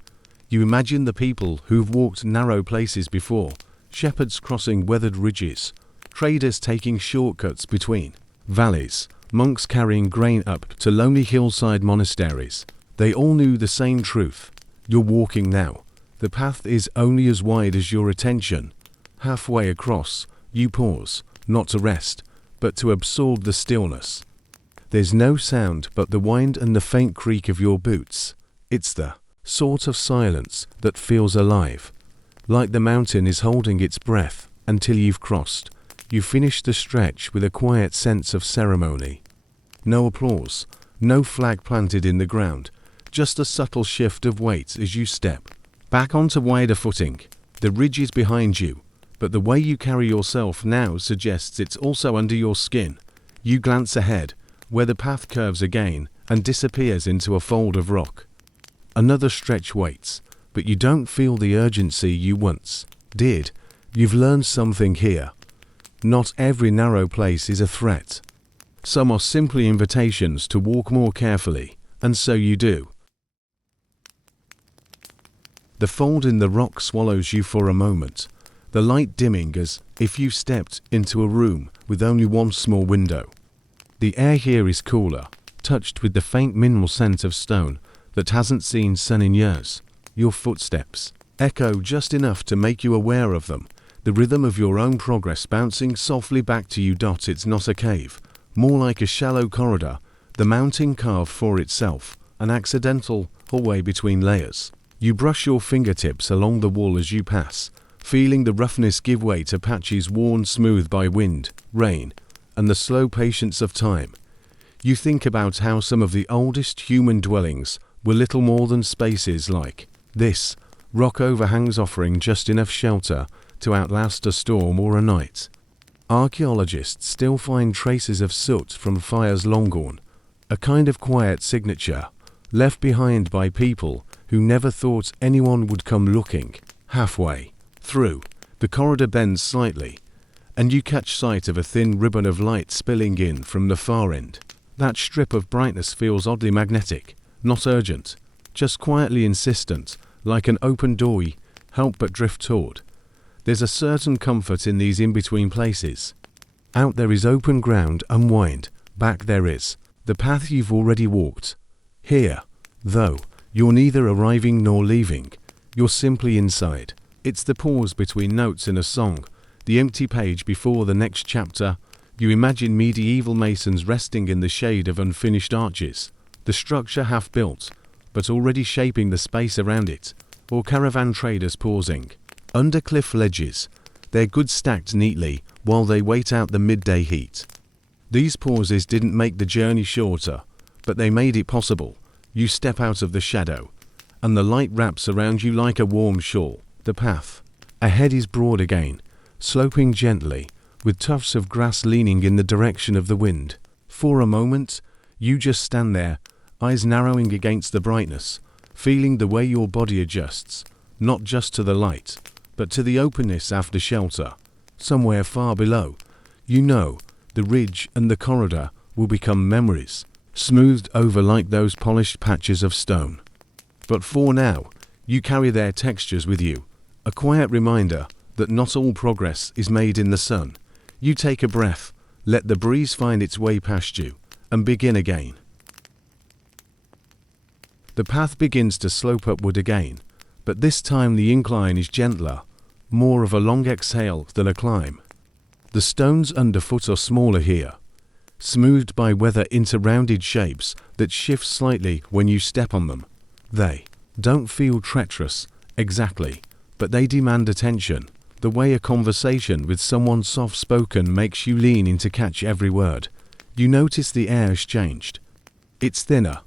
You imagine the people who've walked narrow places before, shepherds crossing weathered ridges, traders taking shortcuts between valleys, monks carrying grain up to lonely hillside monasteries. They all knew the same truth. You're walking now. The path is only as wide as your attention. Halfway across, you pause, not to rest, but to absorb the stillness. There's no sound but the wind and the faint creak of your boots. It's the sort of silence that feels alive, like the mountain is holding its breath until you've crossed. You finish the stretch with a quiet sense of ceremony. No applause, no flag planted in the ground, just a subtle shift of weight as you step back onto wider footing. The ridge is behind you, but the way you carry yourself now suggests it's also under your skin. You glance ahead, where the path curves again and disappears into a fold of rock. Another stretch waits, but you don't feel the urgency you once did. You've learned something here. Not every narrow place is a threat. Some are simply invitations to walk more carefully, and so you do. The fold in the rock swallows you for a moment, the light dimming as if you stepped into a room with only one small window. The air here is cooler, touched with the faint mineral scent of stone that hasn't seen sun in years. Your footsteps echo just enough to make you aware of them, the rhythm of your own progress bouncing softly back to you. It's not a cave, more like a shallow corridor, the mountain carved for itself, an accidental hallway between layers. You brush your fingertips along the wall as you pass, feeling the roughness give way to patches worn smooth by wind, rain, and the slow patience of time. You think about how some of the oldest human dwellings were little more than spaces like this. Rock overhangs offering just enough shelter to outlast a storm or a night. Archaeologists still find traces of soot from fires long gone, a kind of quiet signature, left behind by people who never thought anyone would come looking. Halfway through, the corridor bends slightly, and you catch sight of a thin ribbon of light spilling in from the far end. That strip of brightness feels oddly magnetic, not urgent, just quietly insistent, like an open door you help but drift toward. There's a certain comfort in these in-between places. Out there is open ground, unwind. Back there is the path you've already walked. Here, though, you're neither arriving nor leaving. You're simply inside. It's the pause between notes in a song, the empty page before the next chapter. You imagine medieval masons resting in the shade of unfinished arches, the structure half built, but already shaping the space around it, or caravan traders pausing under cliff ledges, their goods stacked neatly while they wait out the midday heat. These pauses didn't make the journey shorter, but they made it possible. You step out of the shadow, and the light wraps around you like a warm shawl. The path ahead is broad again, sloping gently, with tufts of grass leaning in the direction of the wind. For a moment, you just stand there, eyes narrowing against the brightness, feeling the way your body adjusts, not just to the light, but to the openness after shelter. Somewhere far below, you know, the ridge and the corridor will become memories, smoothed over like those polished patches of stone. But for now, you carry their textures with you, a quiet reminder that not all progress is made in the sun. You take a breath, let the breeze find its way past you, and begin again. The path begins to slope upward again, but this time the incline is gentler, more of a long exhale than a climb. The stones underfoot are smaller here, smoothed by weather into rounded shapes that shift slightly when you step on them. They don't feel treacherous, exactly, but they demand attention, the way a conversation with someone soft-spoken makes you lean in to catch every word. You notice the air has changed. It's thinner,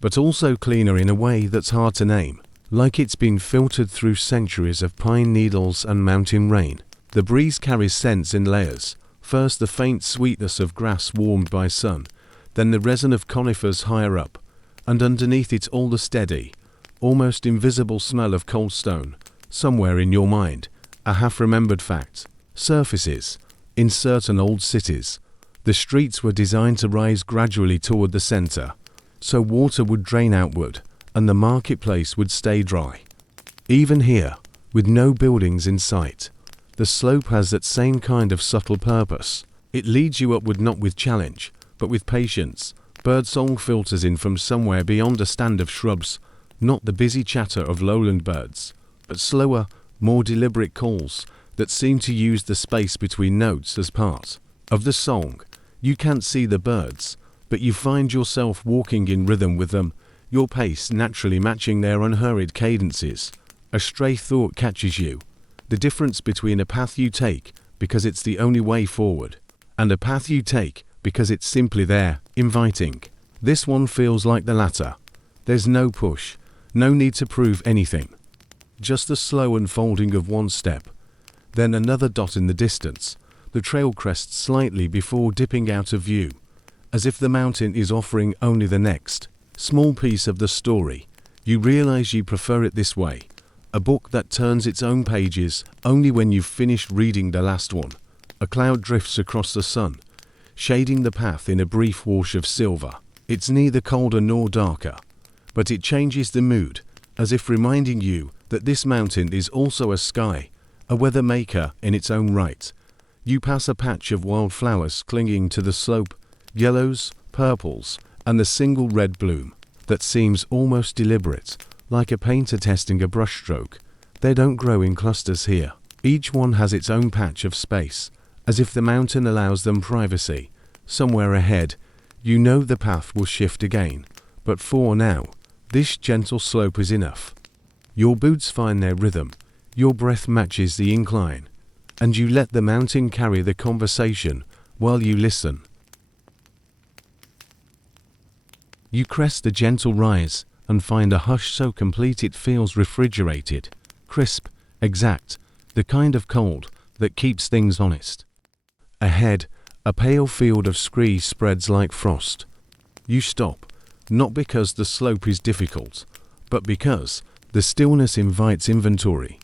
but also cleaner in a way that's hard to name, like it's been filtered through centuries of pine needles and mountain rain. The breeze carries scents in layers, first the faint sweetness of grass warmed by sun, then the resin of conifers higher up, and underneath it all the steady, almost invisible smell of cold stone. Somewhere in your mind, a half-remembered fact surfaces. In certain old cities, the streets were designed to rise gradually toward the center, so water would drain outward, and the marketplace would stay dry. Even here, with no buildings in sight, the slope has that same kind of subtle purpose. It leads you upward not with challenge, but with patience. Birdsong filters in from somewhere beyond a stand of shrubs, not the busy chatter of lowland birds, but slower, more deliberate calls that seem to use the space between notes as part of the song. You can't see the birds, but you find yourself walking in rhythm with them, your pace naturally matching their unhurried cadences. A stray thought catches you. The difference between a path you take because it's the only way forward, and a path you take because it's simply there, inviting. This one feels like the latter. There's no push, no need to prove anything. Just the slow unfolding of one step, then another dot in the distance. The trail crests slightly before dipping out of view, as if the mountain is offering only the next small piece of the story. You realize you prefer it this way, a book that turns its own pages only when you've finished reading the last one. A cloud drifts across the sun, shading the path in a brief wash of silver. It's neither colder nor darker, but it changes the mood, as if reminding you that this mountain is also a sky, a weather maker in its own right. You pass a patch of wildflowers clinging to the slope, yellows, purples, and the single red bloom that seems almost deliberate, like a painter testing a brushstroke. They don't grow in clusters here. Each one has its own patch of space, as if the mountain allows them privacy. Somewhere ahead, you know the path will shift again, but for now, this gentle slope is enough. Your boots find their rhythm, your breath matches the incline, and you let the mountain carry the conversation while you listen. You crest the gentle rise and find a hush so complete it feels refrigerated, crisp, exact, the kind of cold that keeps things honest. Ahead, a pale field of scree spreads like frost. You stop, not because the slope is difficult, but because the stillness invites inventory.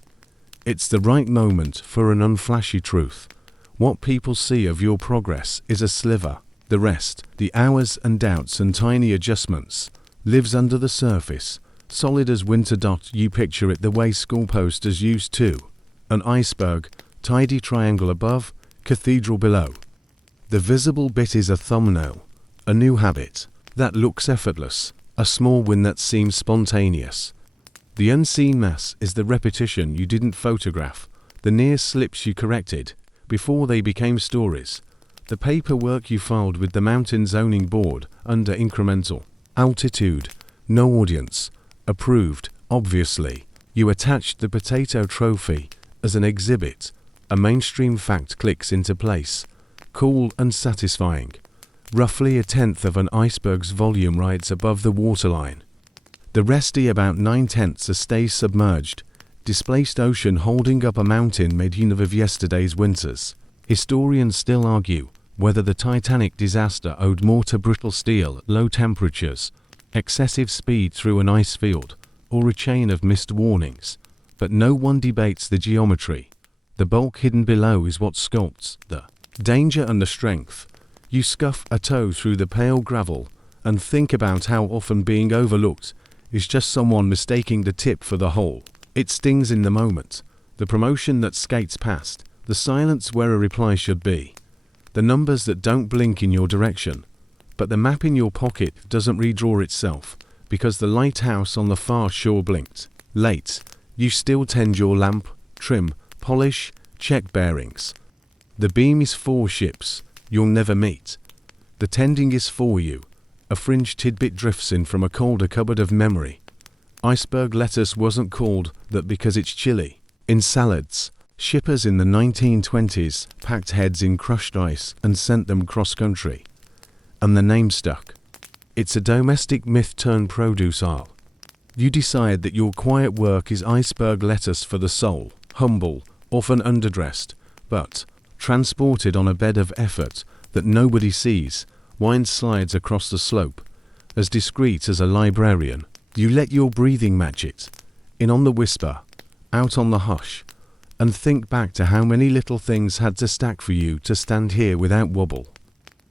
It's the right moment for an unflashy truth. What people see of your progress is a sliver. The rest, the hours and doubts and tiny adjustments, lives under the surface, solid as winter. You picture it the way school posters used to. An iceberg, tidy triangle above, cathedral below. The visible bit is a thumbnail, a new habit that looks effortless, a small win that seems spontaneous. The unseen mass is the repetition you didn't photograph, the near slips you corrected before they became stories, the paperwork you filed with the mountain zoning board under incremental altitude, no audience, approved, obviously. You attached the potato trophy as an exhibit, a mainstream fact clicks into place, cool and satisfying. Roughly 1/10 of an iceberg's volume rides above the waterline. The resty about 9/10 stays submerged, displaced ocean holding up a mountain made of yesterday's winters. Historians still argue whether the Titanic disaster owed more to brittle steel, low temperatures, excessive speed through an ice field, or a chain of missed warnings. But no one debates the geometry. The bulk hidden below is what sculpts the danger and the strength. You scuff a toe through the pale gravel and think about how often being overlooked is just someone mistaking the tip for the hole. It stings in the moment, the promotion that skates past, the silence where a reply should be, the numbers that don't blink in your direction. But the map in your pocket doesn't redraw itself, because the lighthouse on the far shore blinked. Late, you still tend your lamp, trim, polish, check bearings. The beam is for ships you'll never meet. The tending is for you. A fringe tidbit drifts in from a colder cupboard of memory. Iceberg lettuce wasn't called that because it's chilly. In salads, shippers in the 1920s packed heads in crushed ice and sent them cross-country. And the name stuck. It's a domestic myth turned produce aisle. You decide that your quiet work is iceberg lettuce for the soul, humble, often underdressed, but transported on a bed of effort that nobody sees, wine slides across the slope. As discreet as a librarian, you let your breathing match it, in on the whisper, out on the hush, and think back to how many little things had to stack for you to stand here without wobble.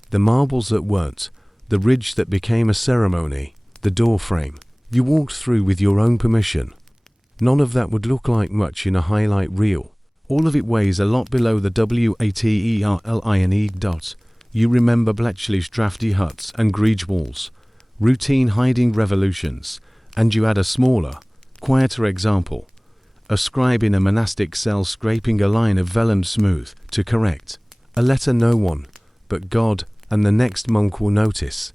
The marbles that weren't, the ridge that became a ceremony, the door frame you walked through with your own permission. None of that would look like much in a highlight reel. All of it weighs a lot below the waterline. You remember Bletchley's drafty huts and greige walls, routine hiding revolutions, and you add a smaller, quieter example. A scribe in a monastic cell scraping a line of vellum smooth to correct a letter no one but God and the next monk will notice.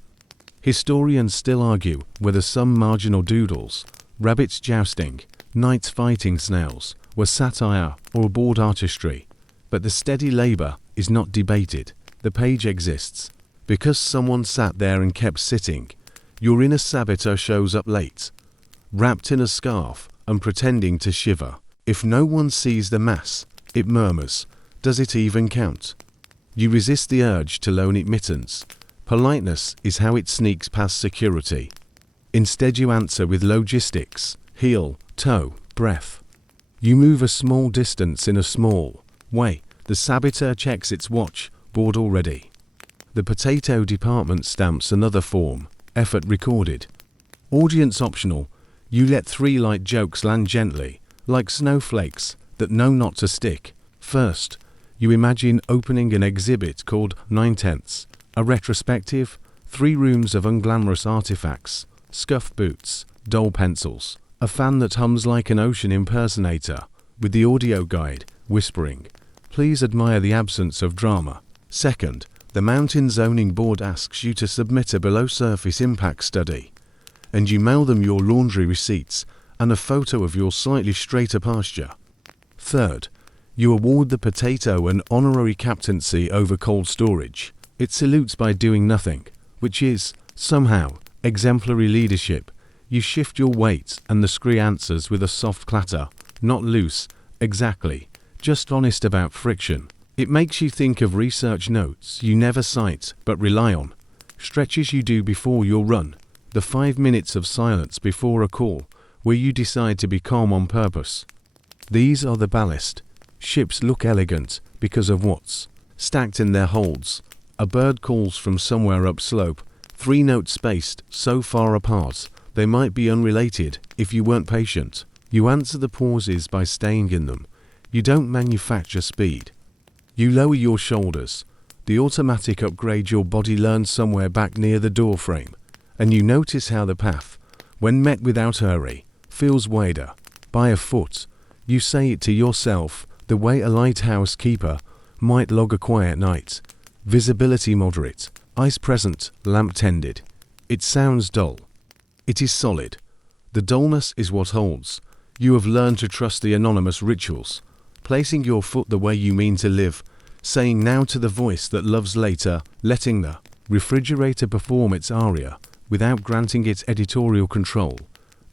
Historians still argue whether some marginal doodles, rabbits jousting, knights fighting snails, were satire or bored artistry, but the steady labour is not debated. The page exists. Because someone sat there and kept sitting, your inner saboteur shows up late, wrapped in a scarf and pretending to shiver. If no one sees the mass, it murmurs, does it even count? You resist the urge to loan it mittens. Politeness is how it sneaks past security. Instead you answer with logistics, heel, toe, breath. You move a small distance in a small way. The saboteur checks its watch, bored already. The potato department stamps another form, effort recorded. Audience optional. You let 3 light jokes land gently, like snowflakes that know not to stick. First, you imagine opening an exhibit called 9/10, a retrospective, 3 rooms of unglamorous artifacts, scuffed boots, dull pencils, a fan that hums like an ocean impersonator, with the audio guide whispering, please admire the absence of drama. Second, the mountain zoning board asks you to submit a below-surface impact study, and you mail them your laundry receipts and a photo of your slightly straighter pasture. Third, you award the potato an honorary captaincy over cold storage. It salutes by doing nothing, which is, somehow, exemplary leadership. You shift your weight and the scree answers with a soft clatter, not loose, exactly, just honest about friction. It makes you think of research notes you never cite but rely on, stretches you do before your run, the 5 minutes of silence before a call where you decide to be calm on purpose. These are the ballast. Ships look elegant because of what's stacked in their holds. A bird calls from somewhere upslope, 3 notes spaced so far apart they might be unrelated if you weren't patient. You answer the pauses by staying in them. You don't manufacture speed. You lower your shoulders. The automatic upgrade your body learns somewhere back near the doorframe. And you notice how the path, when met without hurry, feels wider, by a foot. You say it to yourself the way a lighthouse keeper might log a quiet night. Visibility moderate, eyes present, lamp tended. It sounds dull. It is solid. The dullness is what holds. You have learned to trust the anonymous rituals, placing your foot the way you mean to live, saying now to the voice that loves later, letting the refrigerator perform its aria without granting it editorial control.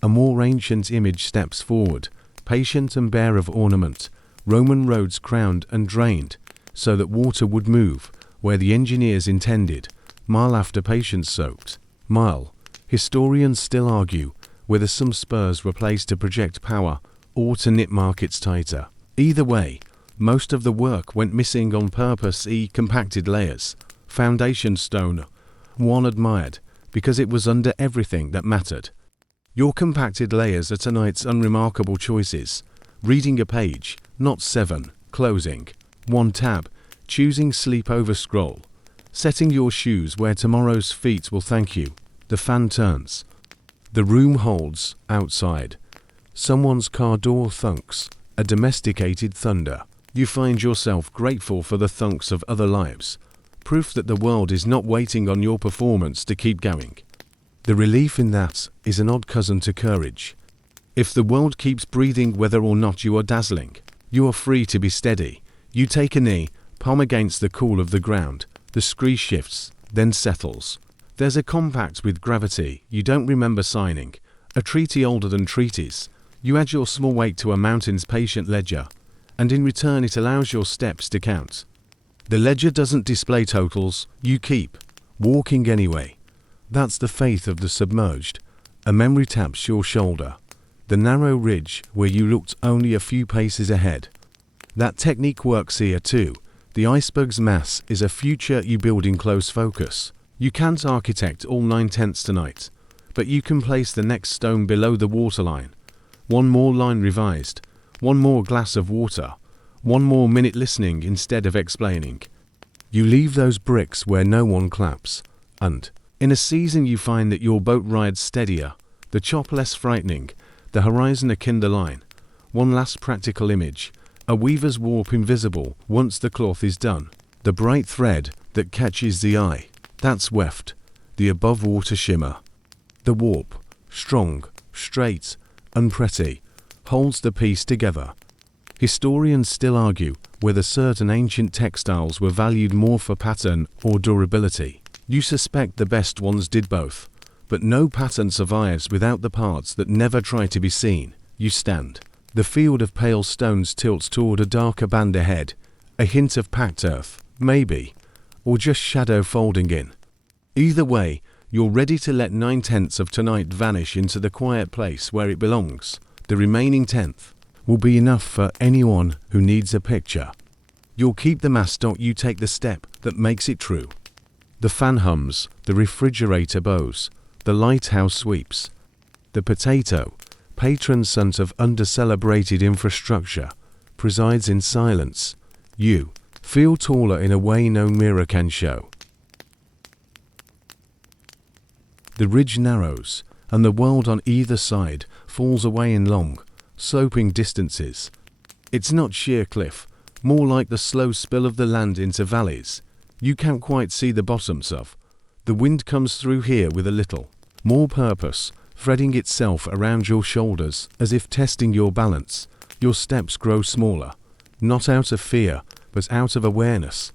A more ancient image steps forward, patient and bare of ornament, Roman roads crowned and drained, so that water would move where the engineers intended, mile after patience soaked. Mile. Historians still argue whether some spurs were placed to project power or to knit markets tighter. Either way, most of the work went missing on purpose. Compacted layers, foundation stone, one admired because it was under everything that mattered. Your compacted layers are tonight's unremarkable choices. Reading a page, not 7, closing 1 tab, choosing sleep over scroll, setting your shoes where tomorrow's feet will thank you. The fan turns. The room holds, outside. Someone's car door thunks, a domesticated thunder. You find yourself grateful for the thunks of other lives, proof that the world is not waiting on your performance to keep going. The relief in that is an odd cousin to courage. If the world keeps breathing whether or not you are dazzling, you are free to be steady. You take a knee, palm against the cool of the ground. The scree shifts, then settles. There's a compact with gravity you don't remember signing, a treaty older than treaties. You add your small weight to a mountain's patient ledger, and in return it allows your steps to count. The ledger doesn't display totals, you keep walking anyway. That's the faith of the submerged. A memory taps your shoulder. The narrow ridge where you looked only a few paces ahead. That technique works here too. The iceberg's mass is a future you build in close focus. You can't architect all 9/10 tonight, but you can place the next stone below the waterline. One more line revised, one more glass of water, one more minute listening instead of explaining. You leave those bricks where no one claps, and in a season you find that your boat rides steadier, the chop less frightening, the horizon akin the line. One last practical image, a weaver's warp invisible once the cloth is done. The bright thread that catches the eye, that's weft, the above water shimmer. The warp, strong, straight, and pretty, holds the piece together. Historians still argue whether certain ancient textiles were valued more for pattern or durability. You suspect the best ones did both, but no pattern survives without the parts that never try to be seen. You stand. The field of pale stones tilts toward a darker band ahead, a hint of packed earth, maybe, or just shadow folding in. Either way, you're ready to let 9/10 of tonight vanish into the quiet place where it belongs. The remaining 10th will be enough for anyone who needs a picture. You'll keep the mass. You take the step that makes it true. The fan hums, the refrigerator bows, the lighthouse sweeps. The potato, patron saint of under-celebrated infrastructure, presides in silence. You feel taller in a way no mirror can show. The ridge narrows, and the world on either side falls away in long, sloping distances. It's not sheer cliff, more like the slow spill of the land into valleys you can't quite see the bottoms of. The wind comes through here with a little more purpose, threading itself around your shoulders as if testing your balance. Your steps grow smaller, not out of fear, but out of awareness.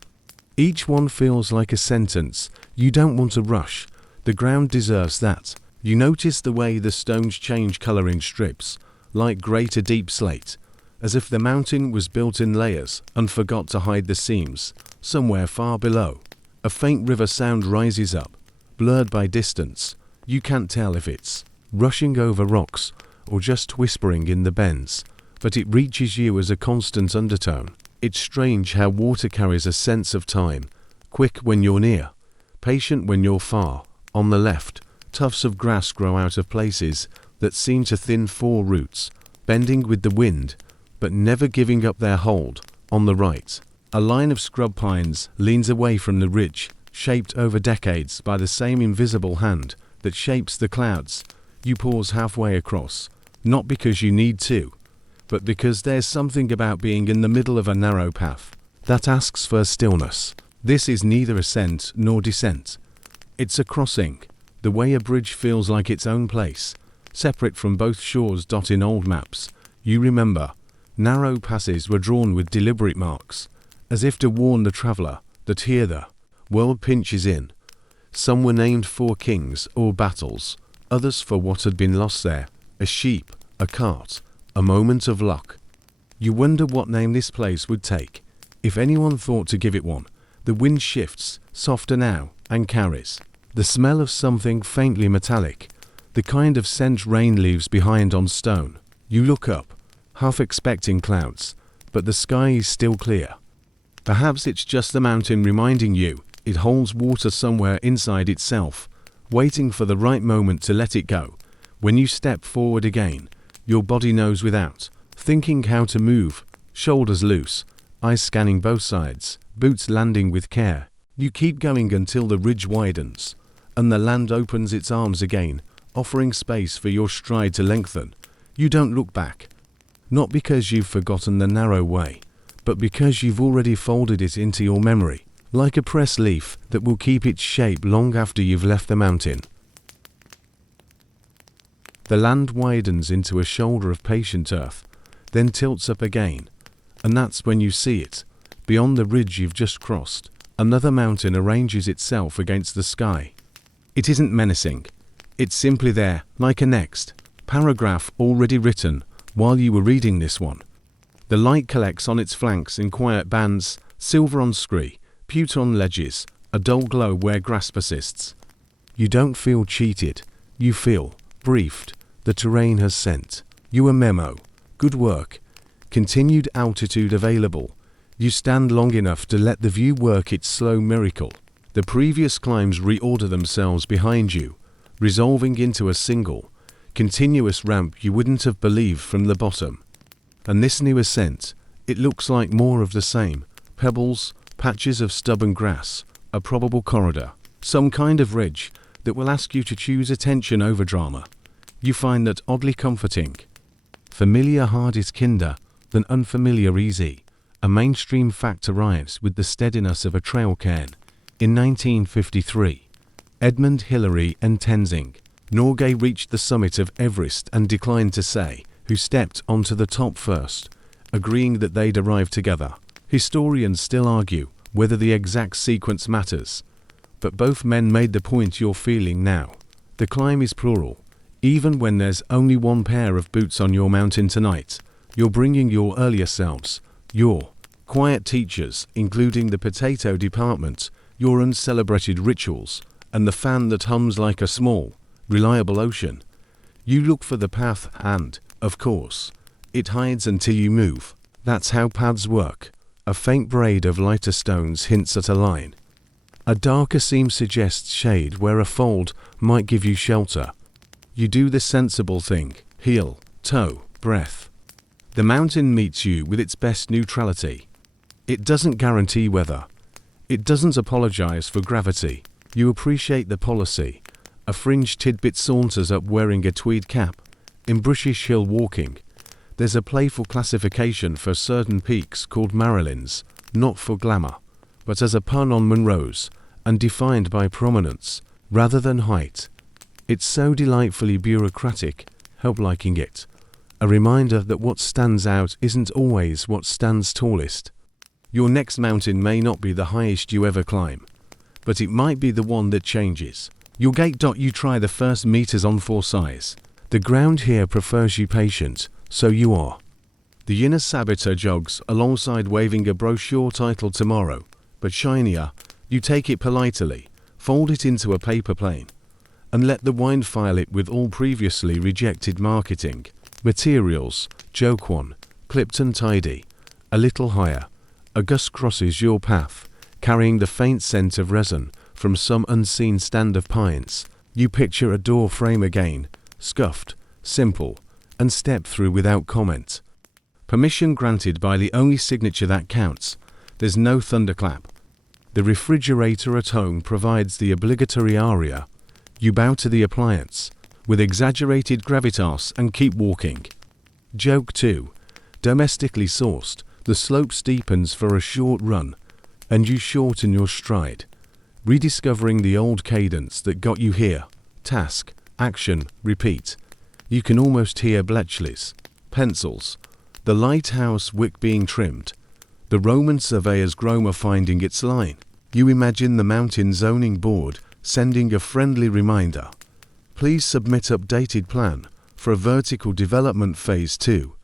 Each one feels like a sentence. You don't want to rush. The ground deserves that. You notice the way the stones change color in strips, like grey to deep slate, as if the mountain was built in layers and forgot to hide the seams. Somewhere far below, a faint river sound rises up, blurred by distance. You can't tell if it's rushing over rocks or just whispering in the bends, but it reaches you as a constant undertone. It's strange how water carries a sense of time, quick when you're near, patient when you're far, On the left, tufts of grass grow out of places that seem to thin four roots, bending with the wind, but never giving up their hold. On the right, a line of scrub pines leans away from the ridge, shaped over decades by the same invisible hand that shapes the clouds. You pause halfway across, not because you need to, but because there's something about being in the middle of a narrow path that asks for stillness. This is neither ascent nor descent. It's a crossing, the way a bridge feels like its own place, separate from both shores. In old maps, you remember, narrow passes were drawn with deliberate marks, as if to warn the traveller that here the world pinches in. Some were named for kings or battles, others for what had been lost there, a sheep, a cart, a moment of luck. You wonder what name this place would take, if anyone thought to give it one. The wind shifts, softer now, and carries the smell of something faintly metallic, the kind of scent rain leaves behind on stone. You look up, half expecting clouds, but the sky is still clear. Perhaps it's just the mountain reminding you it holds water somewhere inside itself, waiting for the right moment to let it go. When you step forward again, your body knows without thinking how to move, shoulders loose, eyes scanning both sides, boots landing with care. You keep going until the ridge widens, and the land opens its arms again, offering space for your stride to lengthen. You don't look back, not because you've forgotten the narrow way, but because you've already folded it into your memory, like a pressed leaf that will keep its shape long after you've left the mountain. The land widens into a shoulder of patient earth, then tilts up again, and that's when you see it. Beyond the ridge you've just crossed, another mountain arranges itself against the sky. It isn't menacing. It's simply there, like a next paragraph already written while you were reading this one. The light collects on its flanks in quiet bands, silver on scree, pewter on ledges, a dull glow where grass persists. You don't feel cheated. You feel briefed. The terrain has sent you a memo. Good work. Continued altitude available. You stand long enough to let the view work its slow miracle. The previous climbs reorder themselves behind you, resolving into a single, continuous ramp you wouldn't have believed from the bottom. And this new ascent, it looks like more of the same. Pebbles, patches of stubborn grass, a probable corridor, some kind of ridge that will ask you to choose attention over drama. You find that oddly comforting. Familiar hard is kinder than unfamiliar easy. A mainstream fact arrives with the steadiness of a trail cairn. In 1953, Edmund Hillary and Tenzing Norgay reached the summit of Everest and declined to say who stepped onto the top first, agreeing that they'd arrived together. Historians still argue whether the exact sequence matters, but both men made the point you're feeling now. The climb is plural. Even when there's only one pair of boots on your mountain tonight, you're bringing your earlier selves, your quiet teachers, including the potato department, your uncelebrated rituals, and the fan that hums like a small, reliable ocean. You look for the path and, of course, it hides until you move. That's how paths work. A faint braid of lighter stones hints at a line. A darker seam suggests shade where a fold might give you shelter. You do the sensible thing, heel, toe, breath. The mountain meets you with its best neutrality. It doesn't guarantee weather. It doesn't apologize for gravity. You appreciate the policy. A fringed tidbit saunters up wearing a tweed cap. In brushish hill walking, there's a playful classification for certain peaks called Marilyns, not for glamour, but as a pun on Monroe's, and defined by prominence rather than height. It's so delightfully bureaucratic, help liking it. A reminder that what stands out isn't always what stands tallest. Your next mountain may not be the highest you ever climb, but it might be the one that changes your gait. You try the first meters on for size. The ground here prefers you patient, so you are. The inner saboteur jogs alongside waving a brochure titled Tomorrow, but shinier. You take it politely, fold it into a paper plane, and let the wind file it with all previously rejected marketing. Materials, joke one, clipped and tidy. A little higher, a gust crosses your path, carrying the faint scent of resin from some unseen stand of pines. You picture a door frame again, scuffed, simple, and step through without comment. Permission granted by the only signature that counts. There's no thunderclap. The refrigerator at home provides the obligatory aria. You bow to the appliance, with exaggerated gravitas, and keep walking. Joke 2. Domestically sourced, the slope steepens for a short run, and you shorten your stride, rediscovering the old cadence that got you here. Task, action, repeat. You can almost hear Bletchley's pencils, the lighthouse wick being trimmed, the Roman surveyor's Groma finding its line. You imagine the mountain zoning board sending a friendly reminder. Please submit updated plan for a vertical development phase 2.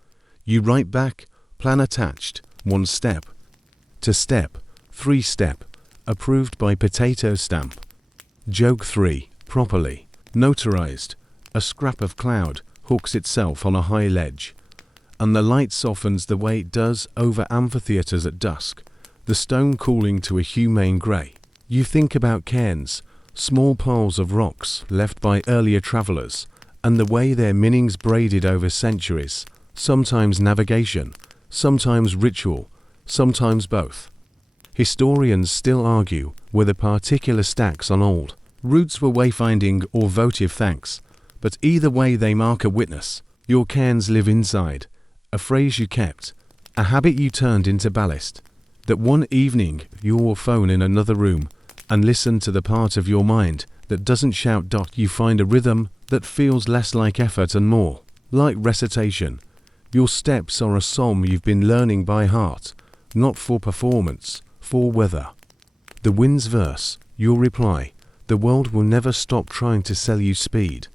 You write back, plan attached, 1 step. To step, 3 step, approved by potato stamp. Joke 3, properly notarized. A scrap of cloud hooks itself on a high ledge, and the light softens the way it does over amphitheaters at dusk, the stone cooling to a humane grey. You think about cairns, small piles of rocks left by earlier travellers, and the way their meanings braided over centuries, sometimes navigation, sometimes ritual, sometimes both. Historians still argue whether particular stacks on old routes were wayfinding or votive thanks, but either way they mark a witness. Your cairns live inside, a phrase you kept, a habit you turned into ballast. That one evening you will phone in another room and listen to the part of your mind that doesn't shout. You find a rhythm that feels less like effort and more like recitation. Your steps are a psalm you've been learning by heart, not for performance, for weather. The wind's verse, your reply. The world will never stop trying to sell you speed.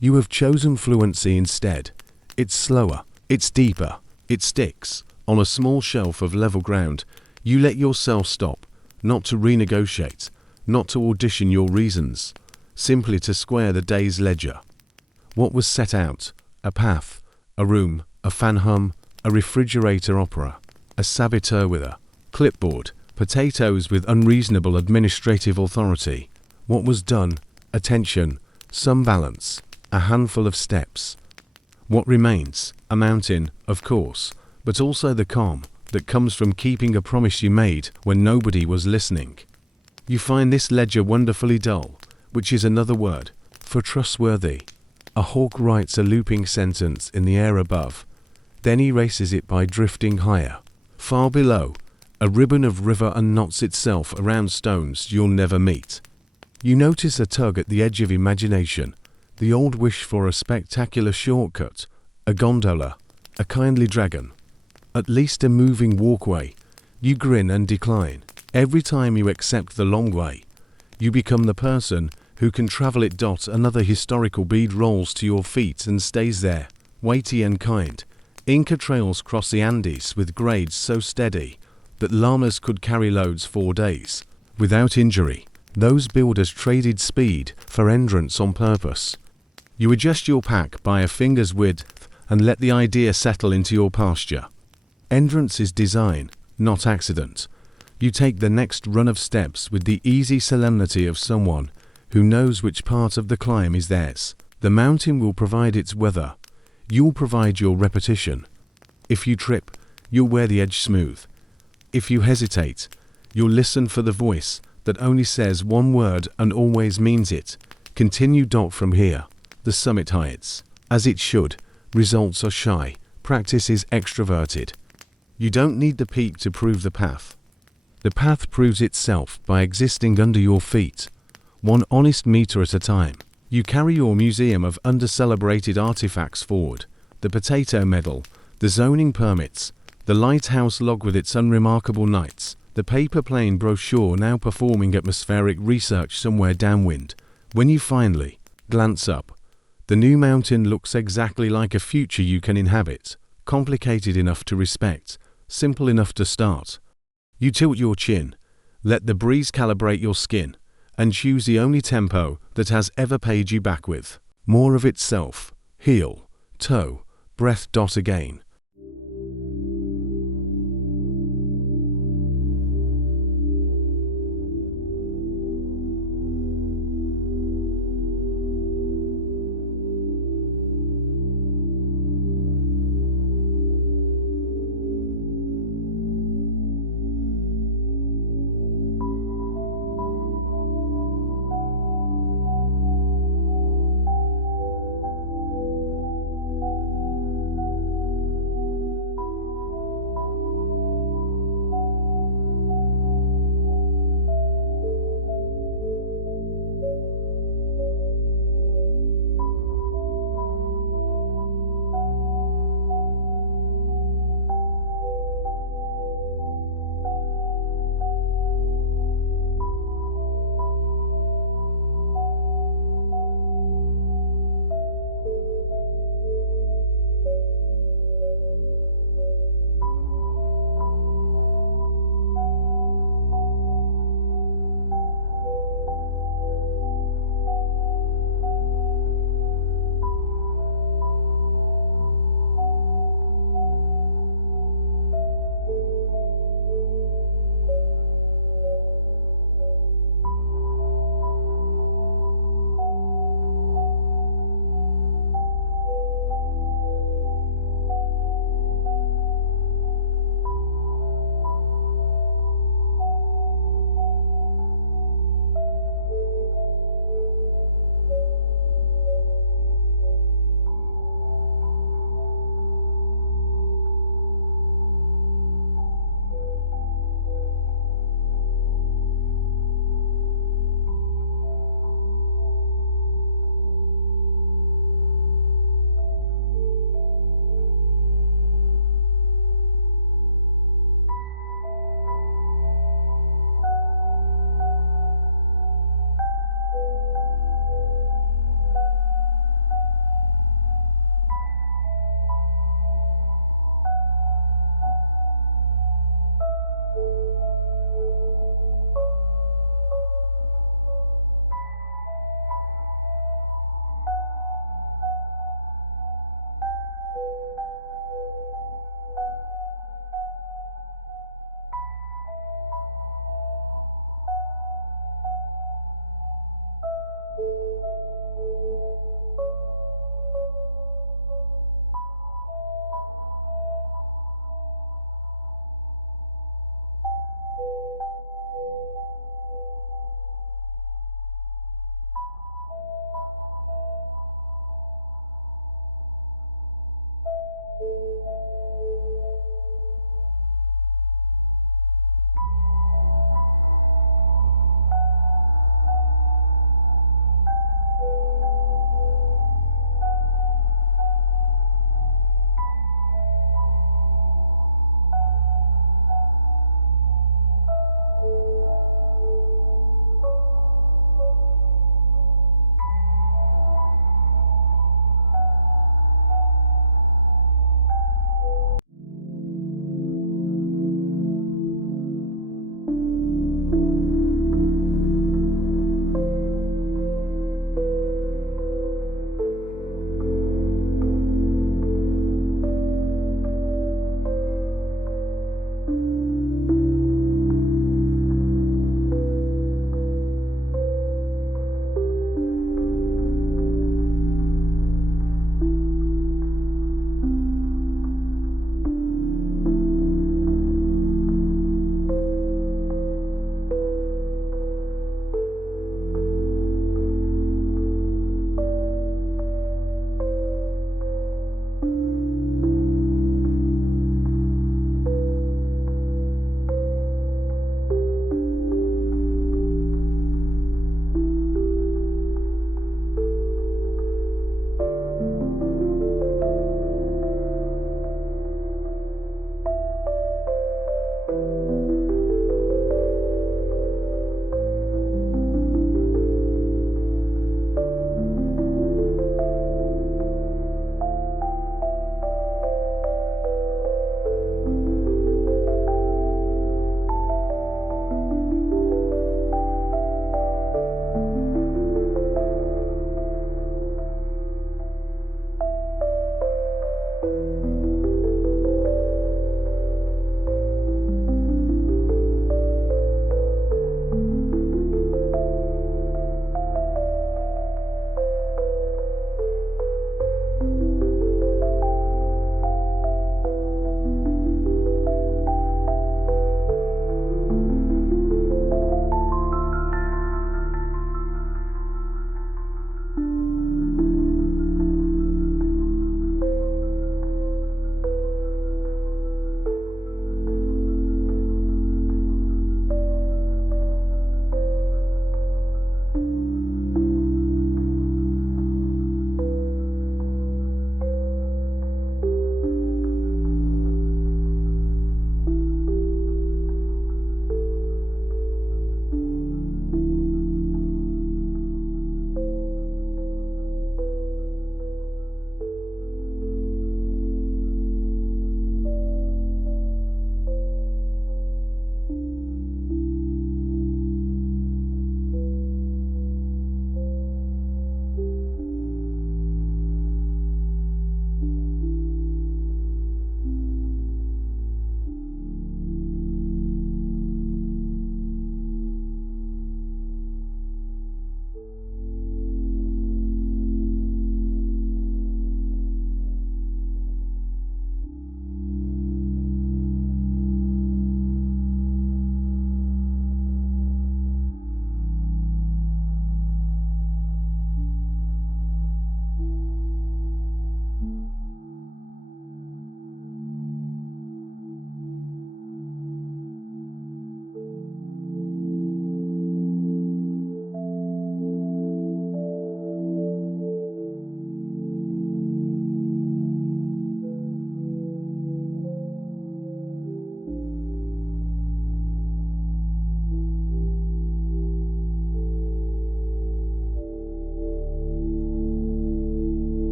You have chosen fluency instead. It's slower, it's deeper, it sticks. On a small shelf of level ground, you let yourself stop, not to renegotiate, not to audition your reasons, simply to square the day's ledger. What was set out? A path, a room, a fan hum, a refrigerator opera, a saboteur with a clipboard, potatoes with unreasonable administrative authority. What was done? Attention, some balance, a handful of steps. What remains? A mountain, of course, but also the calm that comes from keeping a promise you made when nobody was listening. You find this ledger wonderfully dull, which is another word for trustworthy. A hawk writes a looping sentence in the air above, then erases it by drifting higher. Far below, a ribbon of river unknots itself around stones you'll never meet. You notice a tug at the edge of imagination, the old wish for a spectacular shortcut, a gondola, a kindly dragon, at least a moving walkway. You grin and decline. Every time you accept the long way, you become the person who can travel it. Another historical bead rolls to your feet and stays there, weighty and kind. Inca trails cross the Andes with grades so steady that llamas could carry loads 4 days without injury. Those builders traded speed for endurance on purpose. You adjust your pack by a finger's width and let the idea settle into your pasture. Endurance is design, not accident. You take the next run of steps with the easy solemnity of someone who knows which part of the climb is theirs. The mountain will provide its weather. You'll provide your repetition. If you trip, you'll wear the edge smooth. If you hesitate, you'll listen for the voice that only says one word and always means it. Continue. From here, the summit hides. As it should, results are shy, practice is extroverted. You don't need the peak to prove the path. The path proves itself by existing under your feet, 1 honest meter at a time. You carry your museum of under-celebrated artifacts forward, the potato medal, the zoning permits, the lighthouse log with its unremarkable nights, the paper plane brochure now performing atmospheric research somewhere downwind. When you finally glance up, the new mountain looks exactly like a future you can inhabit, complicated enough to respect, simple enough to start. You tilt your chin, let the breeze calibrate your skin, and choose the only tempo that has ever paid you back with more of itself. Heel, toe, breath. Again.